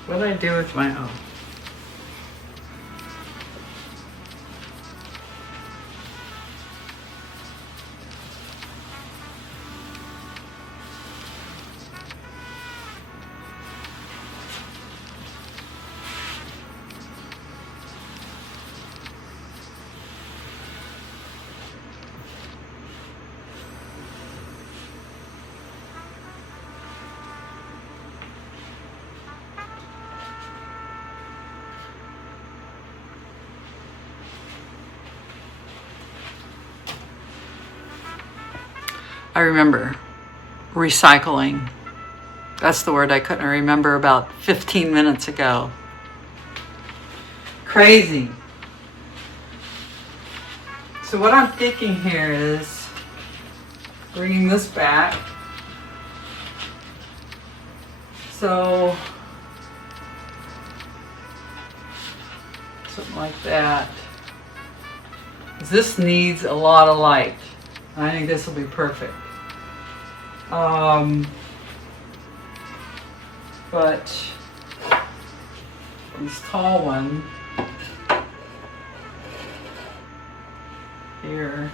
What did I do with my own? I remember recycling. That's the word I couldn't remember about 15 minutes ago. Crazy. So what I'm thinking here is bringing this back. So something like that. This needs a lot of light. I think this will be perfect. But this tall one here,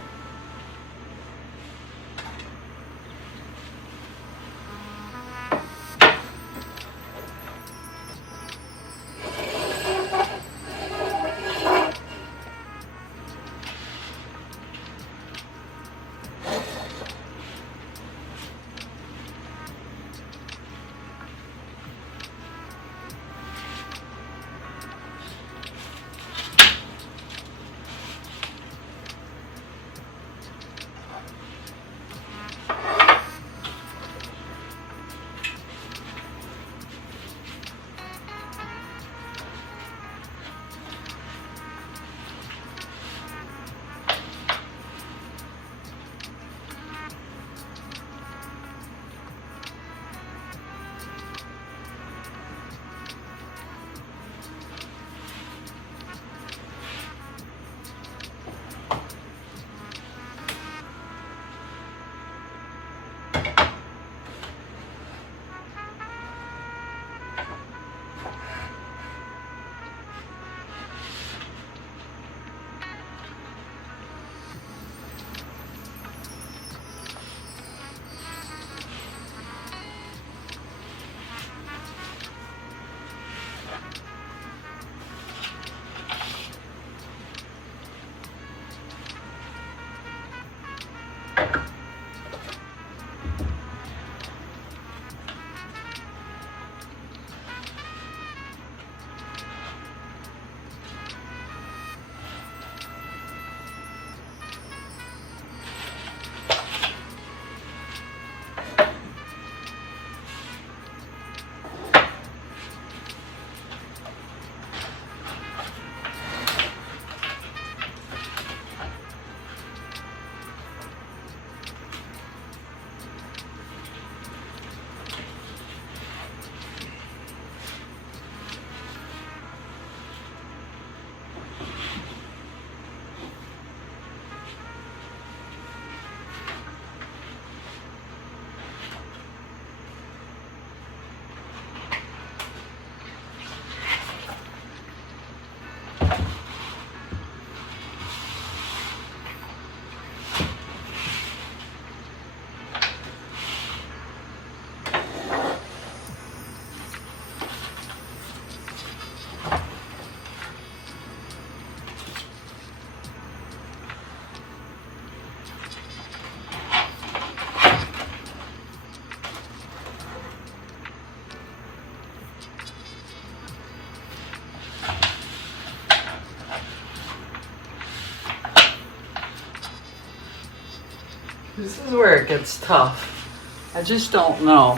This is where it gets tough. I just don't know.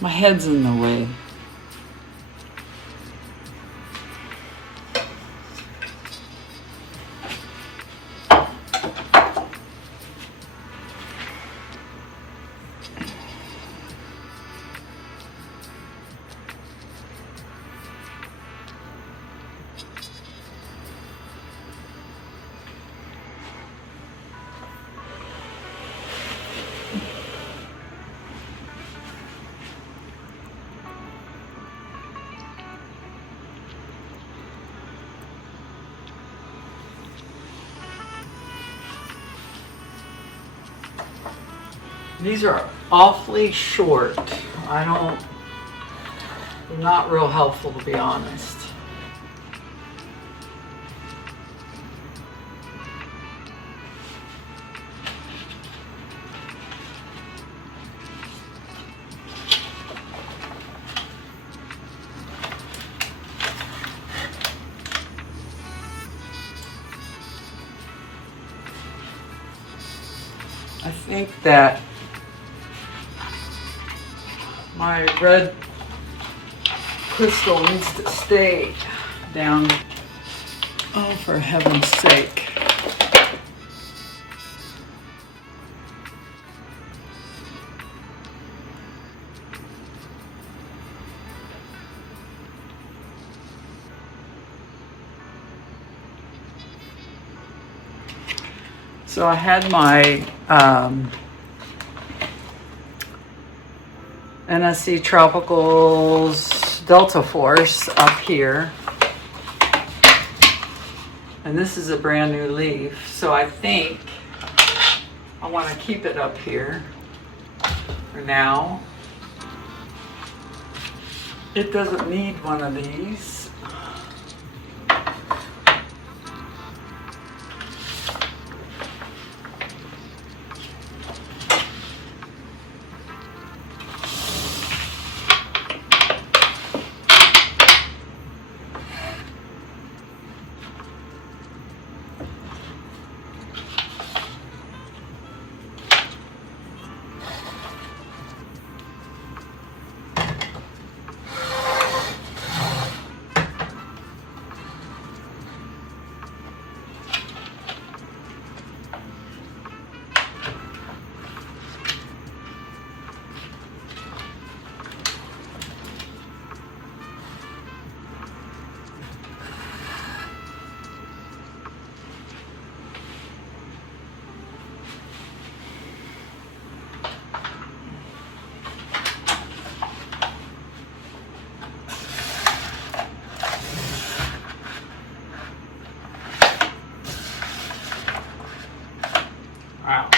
My head's in the way. These are awfully short. They're not real helpful, to be honest. I think that my red crystal needs to stay down. Oh, for heaven's sake. So I had my NSC Tropicals Delta Force up here. And this is a brand new leaf. So I think I want to keep it up here for now. It doesn't need one of these.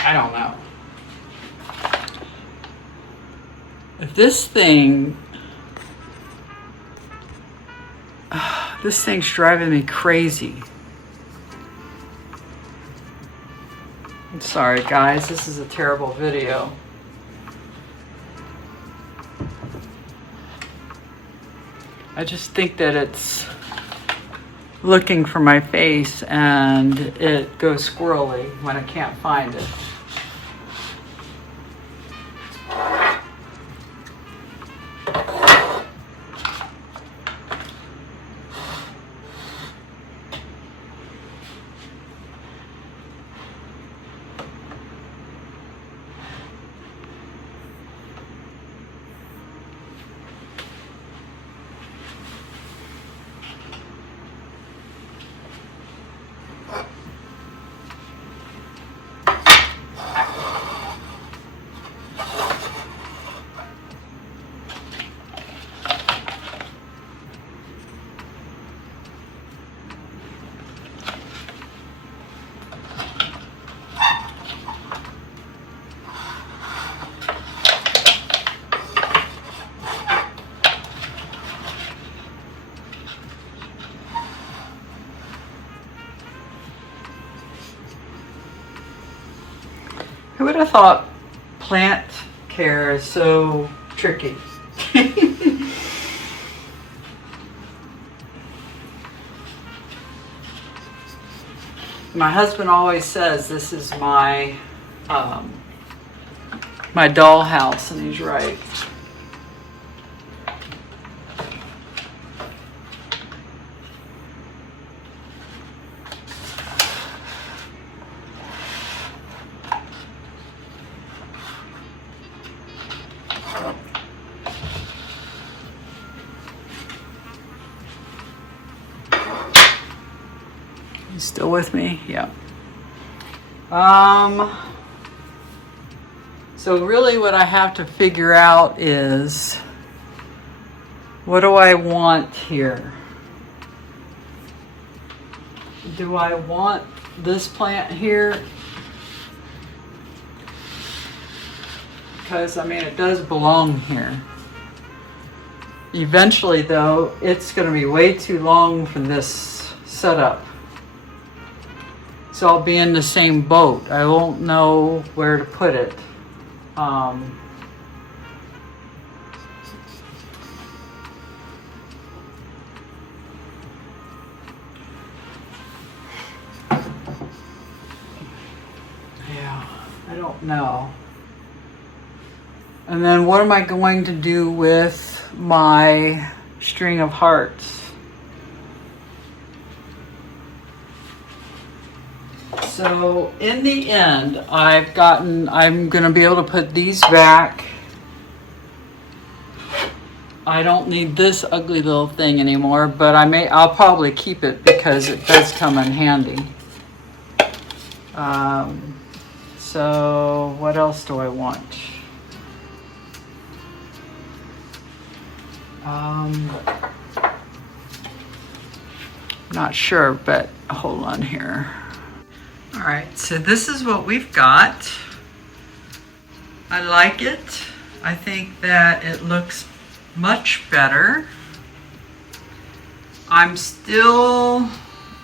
I don't know. If this thing's driving me crazy. I'm sorry guys, this is a terrible video. I just think that it's looking for my face and it goes squirrely when I can't find it. Who would have thought plant care is so tricky? My husband always says this is my my dollhouse, and he's right. You still with me? Yeah. So really what I have to figure out is, what do I want here? Do I want this plant here? Because, I mean, it does belong here. Eventually, though, it's going to be way too long for this setup. So I'll be in the same boat. I won't know where to put it. Yeah, I don't know. And then what am I going to do with my string of hearts? So in the end, I'm going to be able to put these back. I don't need this ugly little thing anymore, but I'll probably keep it because it does come in handy. So what else do I want? Not sure, but hold on here. All right, so this is what we've got. I like it. I think that it looks much better. I'm still,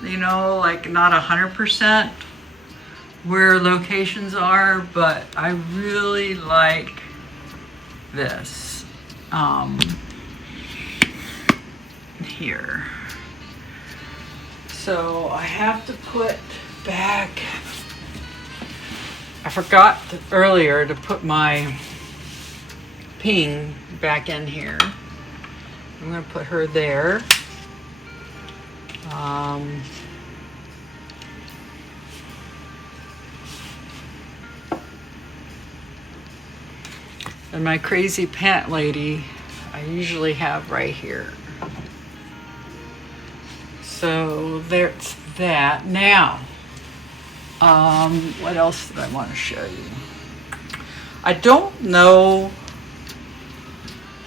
like not 100% where locations are, but I really like this here. So I have to put back, I forgot earlier to put my ping back in here. I'm going to put her there. And my crazy pant lady, I usually have right here. So there's that. Now, what else did I want to show you? I don't know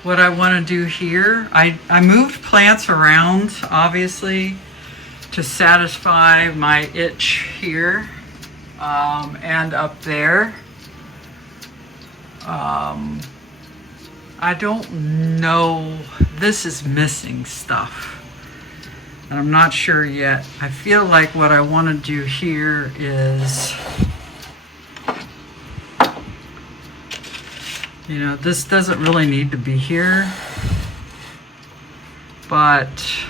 what I want to do here. I moved plants around, obviously, to satisfy my itch here and up there. I don't know. This is missing stuff. And I'm not sure yet. I feel like what I want to do here is, this doesn't really need to be here, but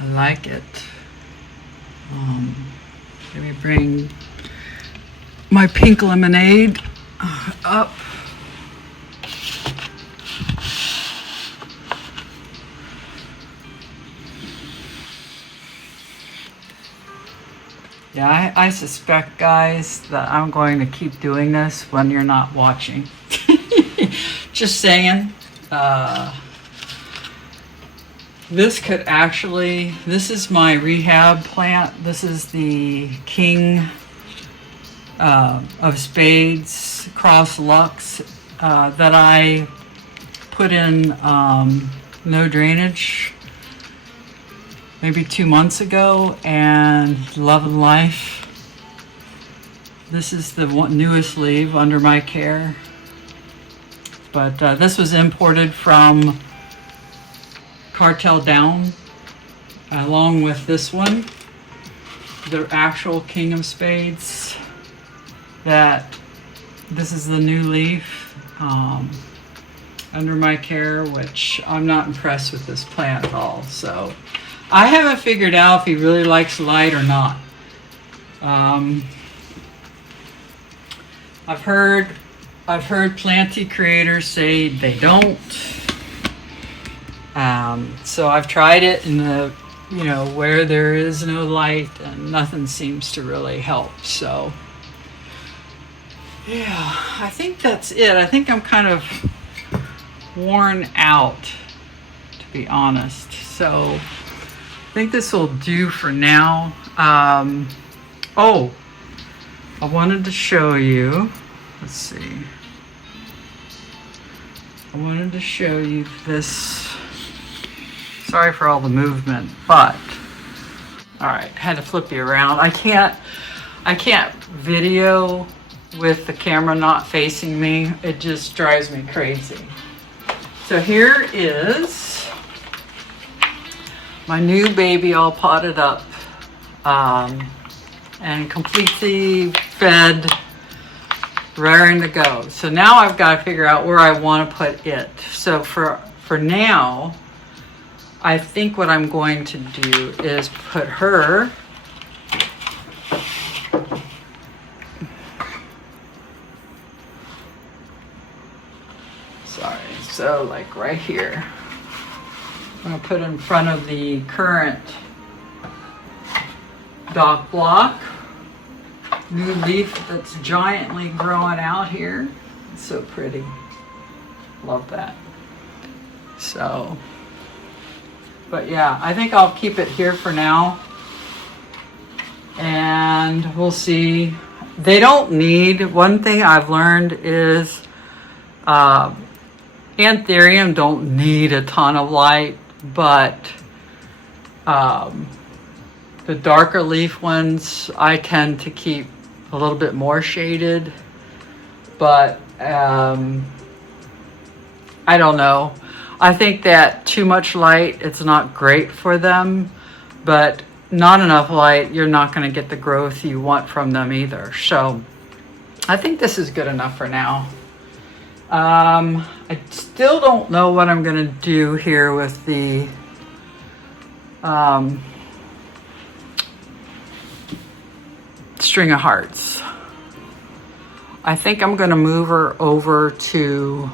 I like it. Let me bring my pink lemonade up. Yeah, I suspect, guys, that I'm going to keep doing this when you're not watching. Just saying. This is my rehab plant. This is the King of Spades Cross Lux that I put in no drainage maybe 2 months ago, and Love and Life. This is the newest leaf under my care. But this was imported from Cartel Down, along with this one, the actual King of Spades. This is the new leaf under my care, which I'm not impressed with this plant at all. So I haven't figured out if he really likes light or not. I've heard planty creators say they don't. So I've tried it in the, where there is no light, and nothing seems to really help. So yeah, I think that's it. I think I'm kind of worn out, to be honest. So I think this will do for now. Oh, I wanted to show you, let's see. I wanted to show you this. Sorry for all the movement, but all right, had to flip you around. I can't video with the camera not facing me. It just drives me crazy. So here is my new baby all potted up and completely fed, raring to go. So now I've got to figure out where I want to put it. So for now, I think what I'm going to do is put her so like right here. I'm going to put in front of the current dock block. New leaf that's giantly growing out here. It's so pretty. Love that. So, but yeah, I think I'll keep it here for now. And we'll see. They don't need, one thing I've learned is Anthurium don't need a ton of light, but the darker leaf ones I tend to keep a little bit more shaded, but I don't know. I think that too much light, it's not great for them, but not enough light, you're not going to get the growth you want from them either. So I think this is good enough for now. I still don't know what I'm going to do here with the string of hearts. I think I'm going to move her over to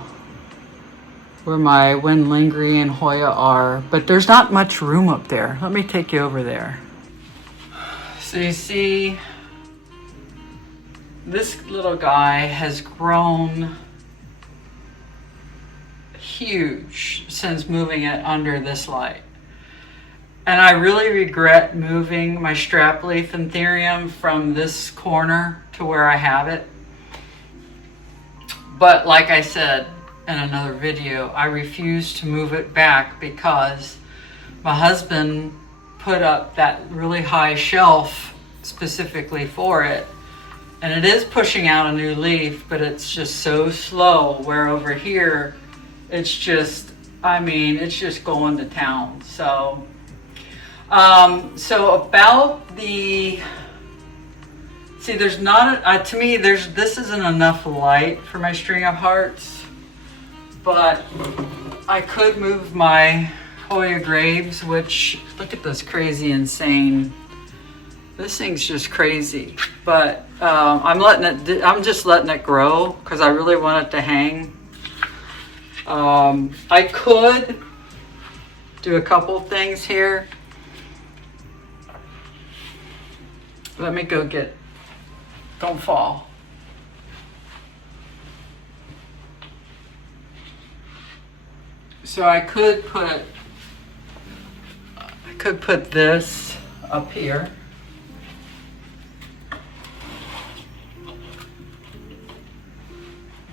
where my Wendlingri and Hoya are, but there's not much room up there. Let me take you over there. So you see, this little guy has grown huge since moving it under this light. And I really regret moving my strap leaf Anthurium from this corner to where I have it. But like I said in another video, I refuse to move it back because my husband put up that really high shelf specifically for it. And it is pushing out a new leaf, but it's just so slow, where over here, it's just, it's just going to town. So, so about the, see, there's not, to me, this isn't enough light for my string of hearts, but I could move my Hoya Graves, which, look at this crazy, insane, this thing's just crazy, but I'm just letting it grow because I really want it to hang. I could do a couple things here. Let me go get, don't fall. So I could put this up here.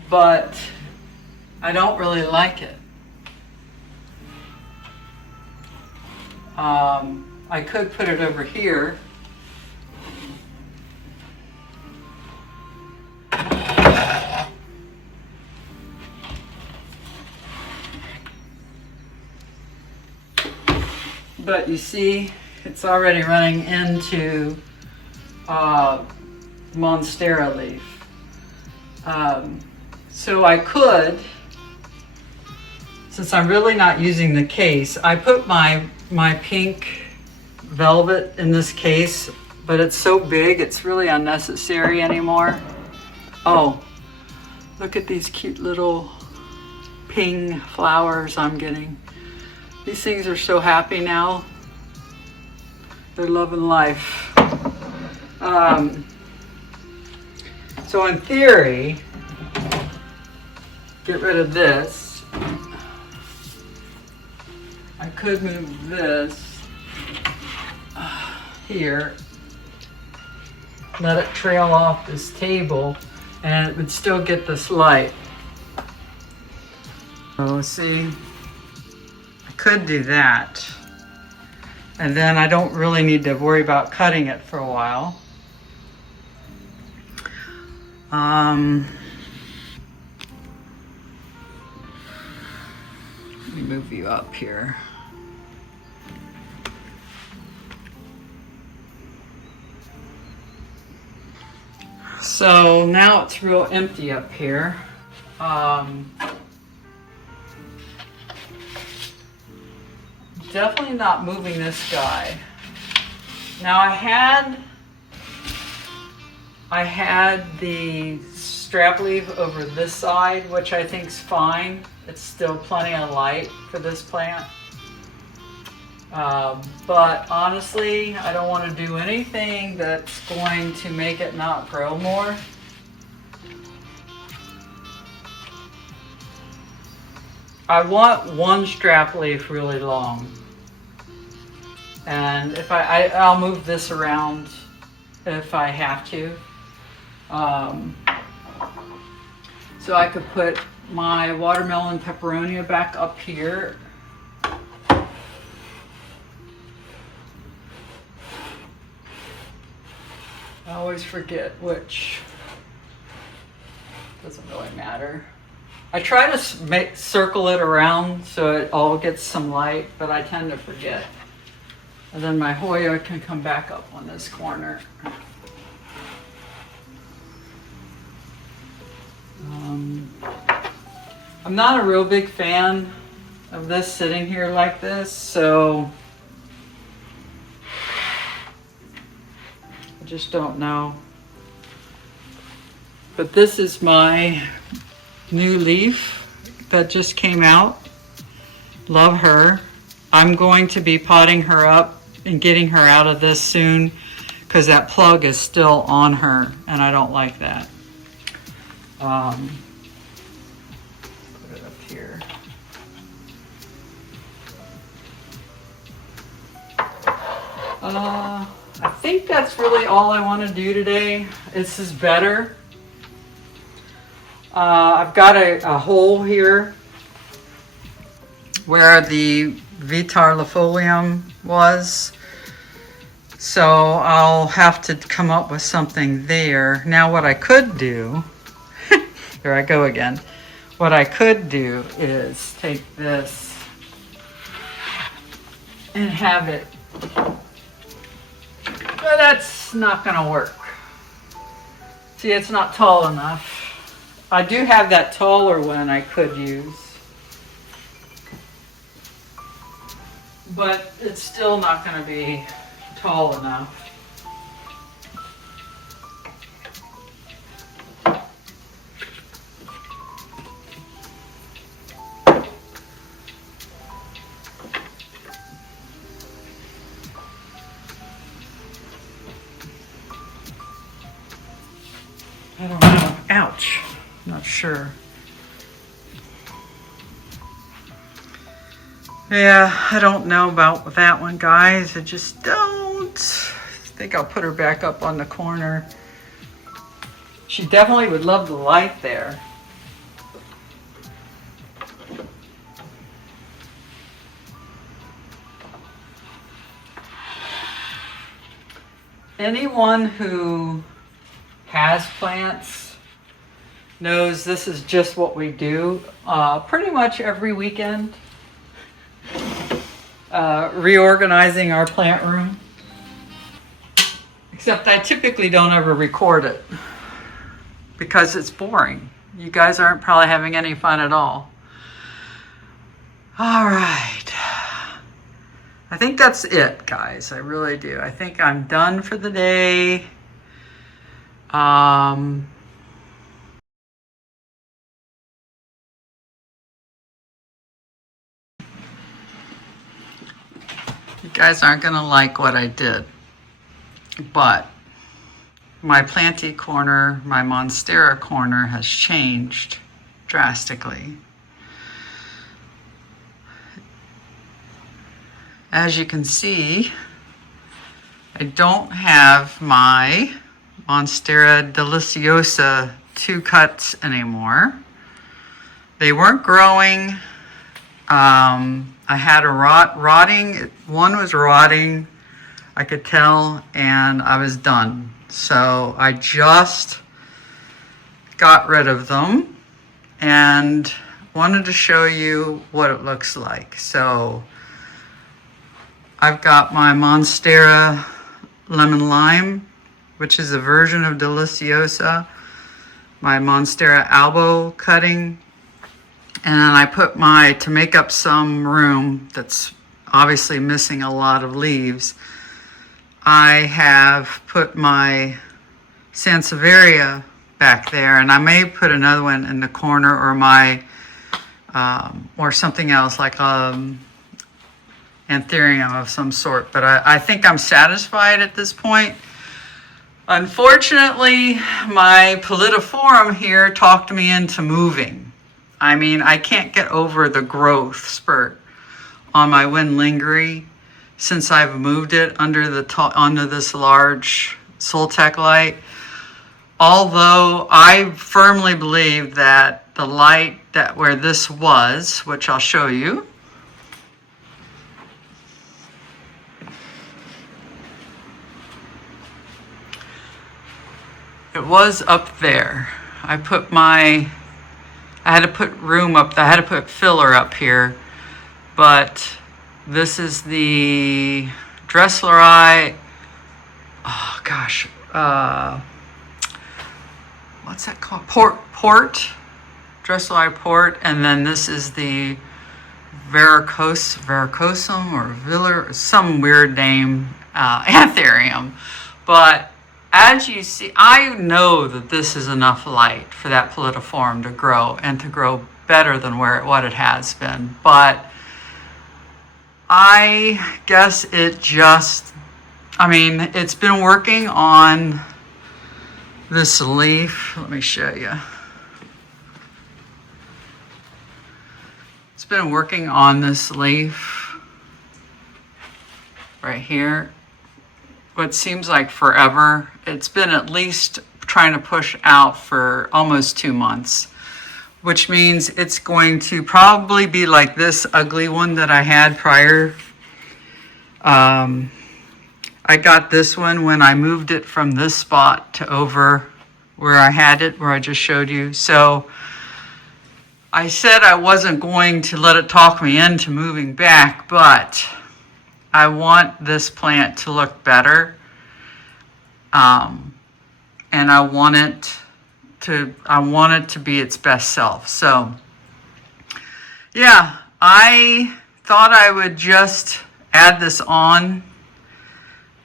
But I don't really like it. I could put it over here. But you see, it's already running into Monstera leaf. So I could, since I'm really not using the case, I put my pink velvet in this case, but it's so big, it's really unnecessary anymore. Oh, look at these cute little ping flowers I'm getting. These things are so happy now. They're loving life. So in theory, get rid of this. I could move this here, let it trail off this table, and it would still get this light. So see, I could do that. And then I don't really need to worry about cutting it for a while. Let me move you up here. So now it's real empty up here. Definitely not moving this guy. Now I had the strap leaf over this side, which I think is fine. It's still plenty of light for this plant. But honestly, I don't want to do anything that's going to make it not grow more. I want one strap leaf really long. And if I'll move this around if I have to. So I could put my watermelon peperonia back up here. I always forget which. Doesn't really matter. I try to circle it around so it all gets some light, but I tend to forget. And then my Hoya can come back up on this corner. I'm not a real big fan of this sitting here like this, so I just don't know. But this is my new leaf that just came out. Love her. I'm going to be potting her up and getting her out of this soon because that plug is still on her and I don't like that. Put it up here. I think that's really all I want to do today. This is better. I've got a hole here where the Vitar lifolium was, so I'll have to come up with something there. Now what I could do, here I go again, what I could do is take this and have it, but that's not gonna work. See, it's not tall enough. I do have that taller one I could use, but it's still not going to be tall enough. I don't know. Ouch. Not sure. Yeah, I don't know about that one, guys. I just don't. I think I'll put her back up on the corner. She definitely would love the light there. Anyone who has plants knows this is just what we do pretty much every weekend. Reorganizing our plant room. Except I typically don't ever record it because it's boring. You guys aren't probably having any fun at all. All right. I think that's it, guys. I really do. I think I'm done for the day. You guys aren't gonna like what I did, but my planty corner, my monstera corner has changed drastically. As you can see, I don't have my Monstera deliciosa 2 cuts anymore. They weren't growing. I had a rotting, one was rotting, I could tell, and I was done. So I just got rid of them and wanted to show you what it looks like. So I've got my Monstera lemon lime, which is a version of deliciosa, my Monstera albo cutting, and then I put to make up some room that's obviously missing a lot of leaves, I have put my Sansevieria back there, and I may put another one in the corner, or my or something else like anthurium of some sort. But I think I'm satisfied at this point. Unfortunately, my Pallidiflorum here talked me into moving. I mean, I can't get over the growth spurt on my Winlingery since I've moved it under this large Soltec light. Although I firmly believe that the light where this was, which I'll show you, it was up there. I had to put room up, I had to put filler up here, but this is the Dressleri, oh gosh, what's that called? Port, Dressleri Port, and then this is the varicosum or Viller, some weird name, anthurium. But as you see, I know that this is enough light for that Pallidiflorum to grow, and to grow better than what it has been. But I guess it's been working on this leaf. Let me show you. It's been working on this leaf right here. What seems like forever. It's been at least trying to push out for almost 2 months, which means it's going to probably be like this ugly one that I had prior. I got this one when I moved it from this spot to over where I had it, where I just showed you. So I said I wasn't going to let it talk me into moving back, but I want this plant to look better, and I want it to be its best self. So yeah, I thought I would just add this on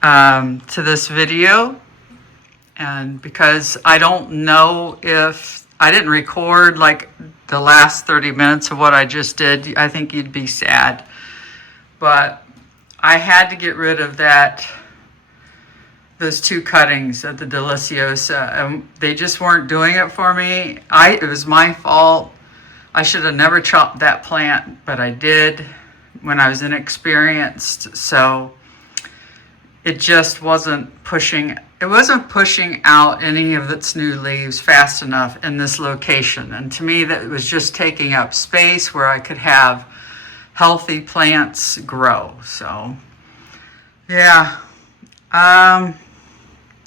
to this video, and because I don't know if I didn't record like the last 30 minutes of what I just did, I think you'd be sad, but I had to get rid of those 2 cuttings of the deliciosa. They just weren't doing it for me. It was my fault. I should have never chopped that plant, but I did when I was inexperienced. So it just wasn't pushing. It wasn't pushing out any of its new leaves fast enough in this location. And to me, that was just taking up space where I could have healthy plants grow. So yeah, I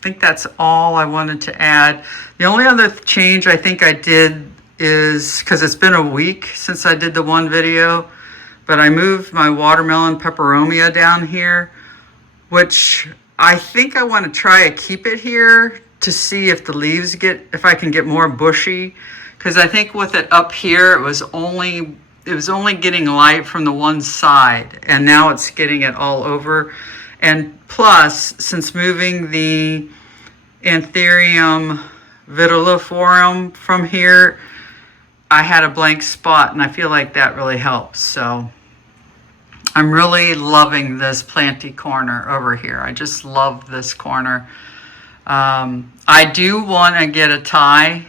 think that's all I wanted to add. The only other change I think I did is, because it's been a week since I did the one video, but I moved my watermelon peperomia down here, which I think I want to try to keep it here to see if the leaves if I can get more bushy, because I think with it up here, it it was only getting light from the one side, and now it's getting it all over. And plus, since moving the Anthurium vitelliforum from here, I had a blank spot, and I feel like that really helps. So I'm really loving this planty corner over here. I just love this corner. I do want to get a Thai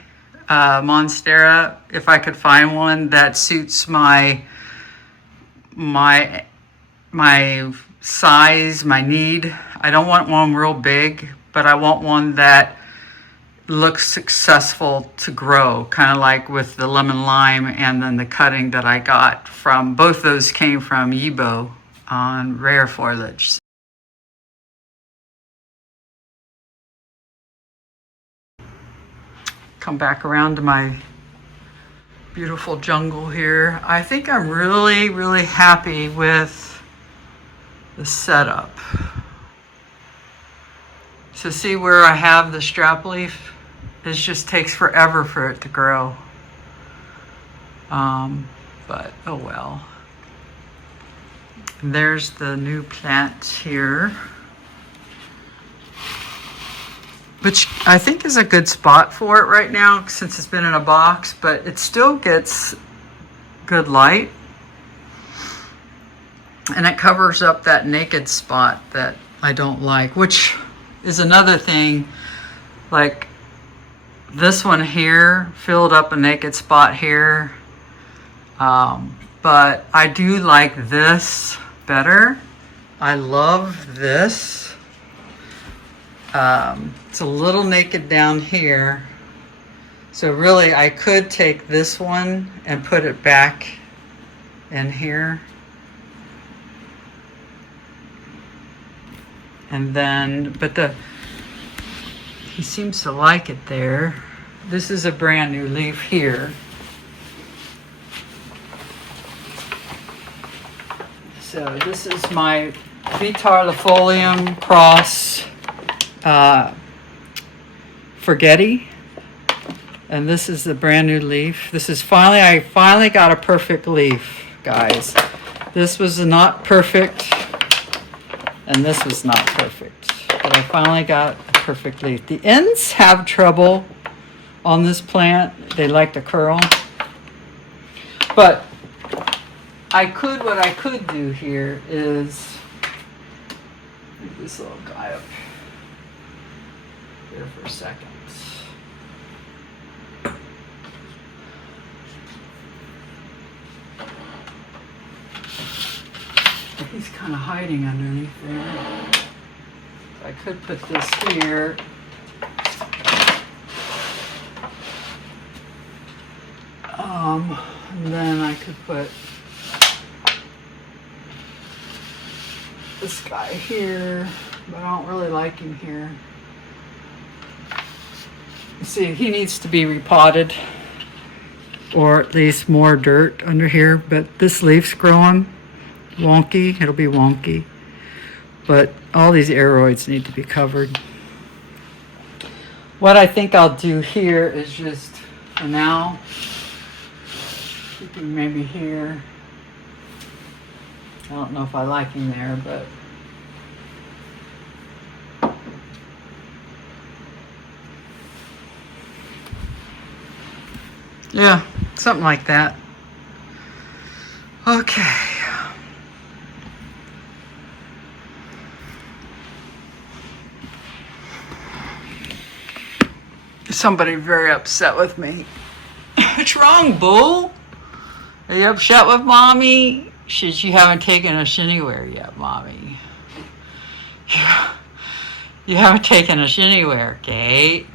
Monstera, if I could find one that suits my size, my need. I don't want one real big, but I want one that looks successful to grow, kind of like with the lemon lime and then the cutting that I got from, both those came from Yibo on rare foliage. Come back around to my beautiful jungle here. I think I'm really, really happy with the setup. So see where I have the strap leaf? It just takes forever for it to grow. But oh well. And there's the new plant here, which I think is a good spot for it right now since it's been in a box, but it still gets good light. And it covers up that naked spot that I don't like, which is another thing. Like this one here filled up a naked spot here. But I do like this better. I love this. It's a little naked down here. So really I could take this one and put it back in here. And then, but he seems to like it there. This is a brand new leaf here. So this is my Vitarlifolium cross Forgetti. And this is the brand new leaf. This is I finally got a perfect leaf, guys. This was not perfect, and this was not perfect. But I finally got a perfect leaf. The ends have trouble on this plant. They like to curl. But what I could do here is move this little guy up here for a second. He's kind of hiding underneath there. I could put this here. And then I could put this guy here, but I don't really like him here. You see, he needs to be repotted, or at least more dirt under here, but this leaf's growing wonky. It'll be wonky, but all these aeroids need to be covered. What I think I'll do here is just, for now, keeping maybe here. I don't know if I like him there, but yeah, something like that. Okay. Somebody very upset with me. What's wrong, Boo? Are you upset with Mommy? She says, you haven't taken us anywhere yet, Mommy. You haven't taken us anywhere, Kate.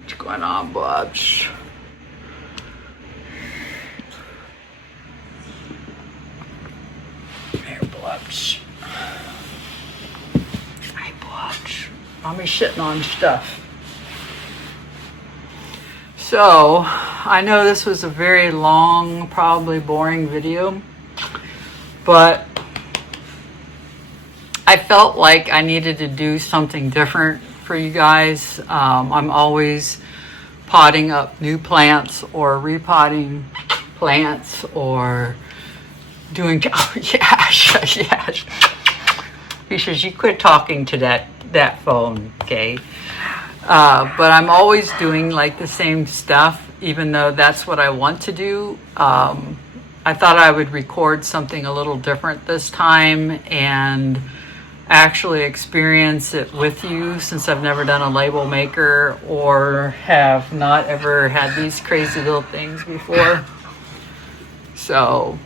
What's going on, Bubs? Here, Bubs. Hi, Bubs. Mommy's shitting on stuff. So, I know this was a very long, probably boring video, but I felt like I needed to do something different for you guys. I'm always potting up new plants or repotting plants or doing, oh yeah, yeah. He says, you quit talking to that phone, okay? But I'm always doing like the same stuff, even though that's what I want to do. I thought I would record something a little different this time and actually experience it with you, since I've never done a label maker or have not ever had these crazy little things before. So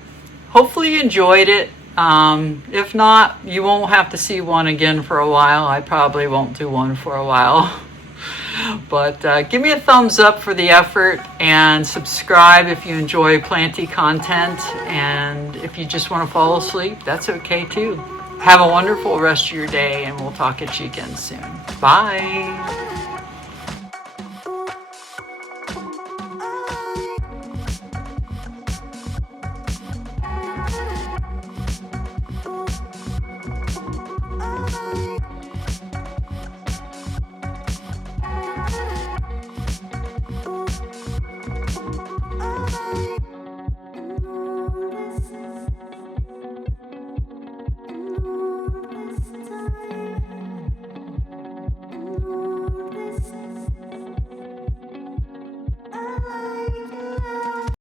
hopefully you enjoyed it. If not, you won't have to see one again for a while. I probably won't do one for a while. But give me a thumbs up for the effort and subscribe if you enjoy planty content. And if you just want to fall asleep, that's okay too. Have a wonderful rest of your day, and we'll talk at you again soon. Bye.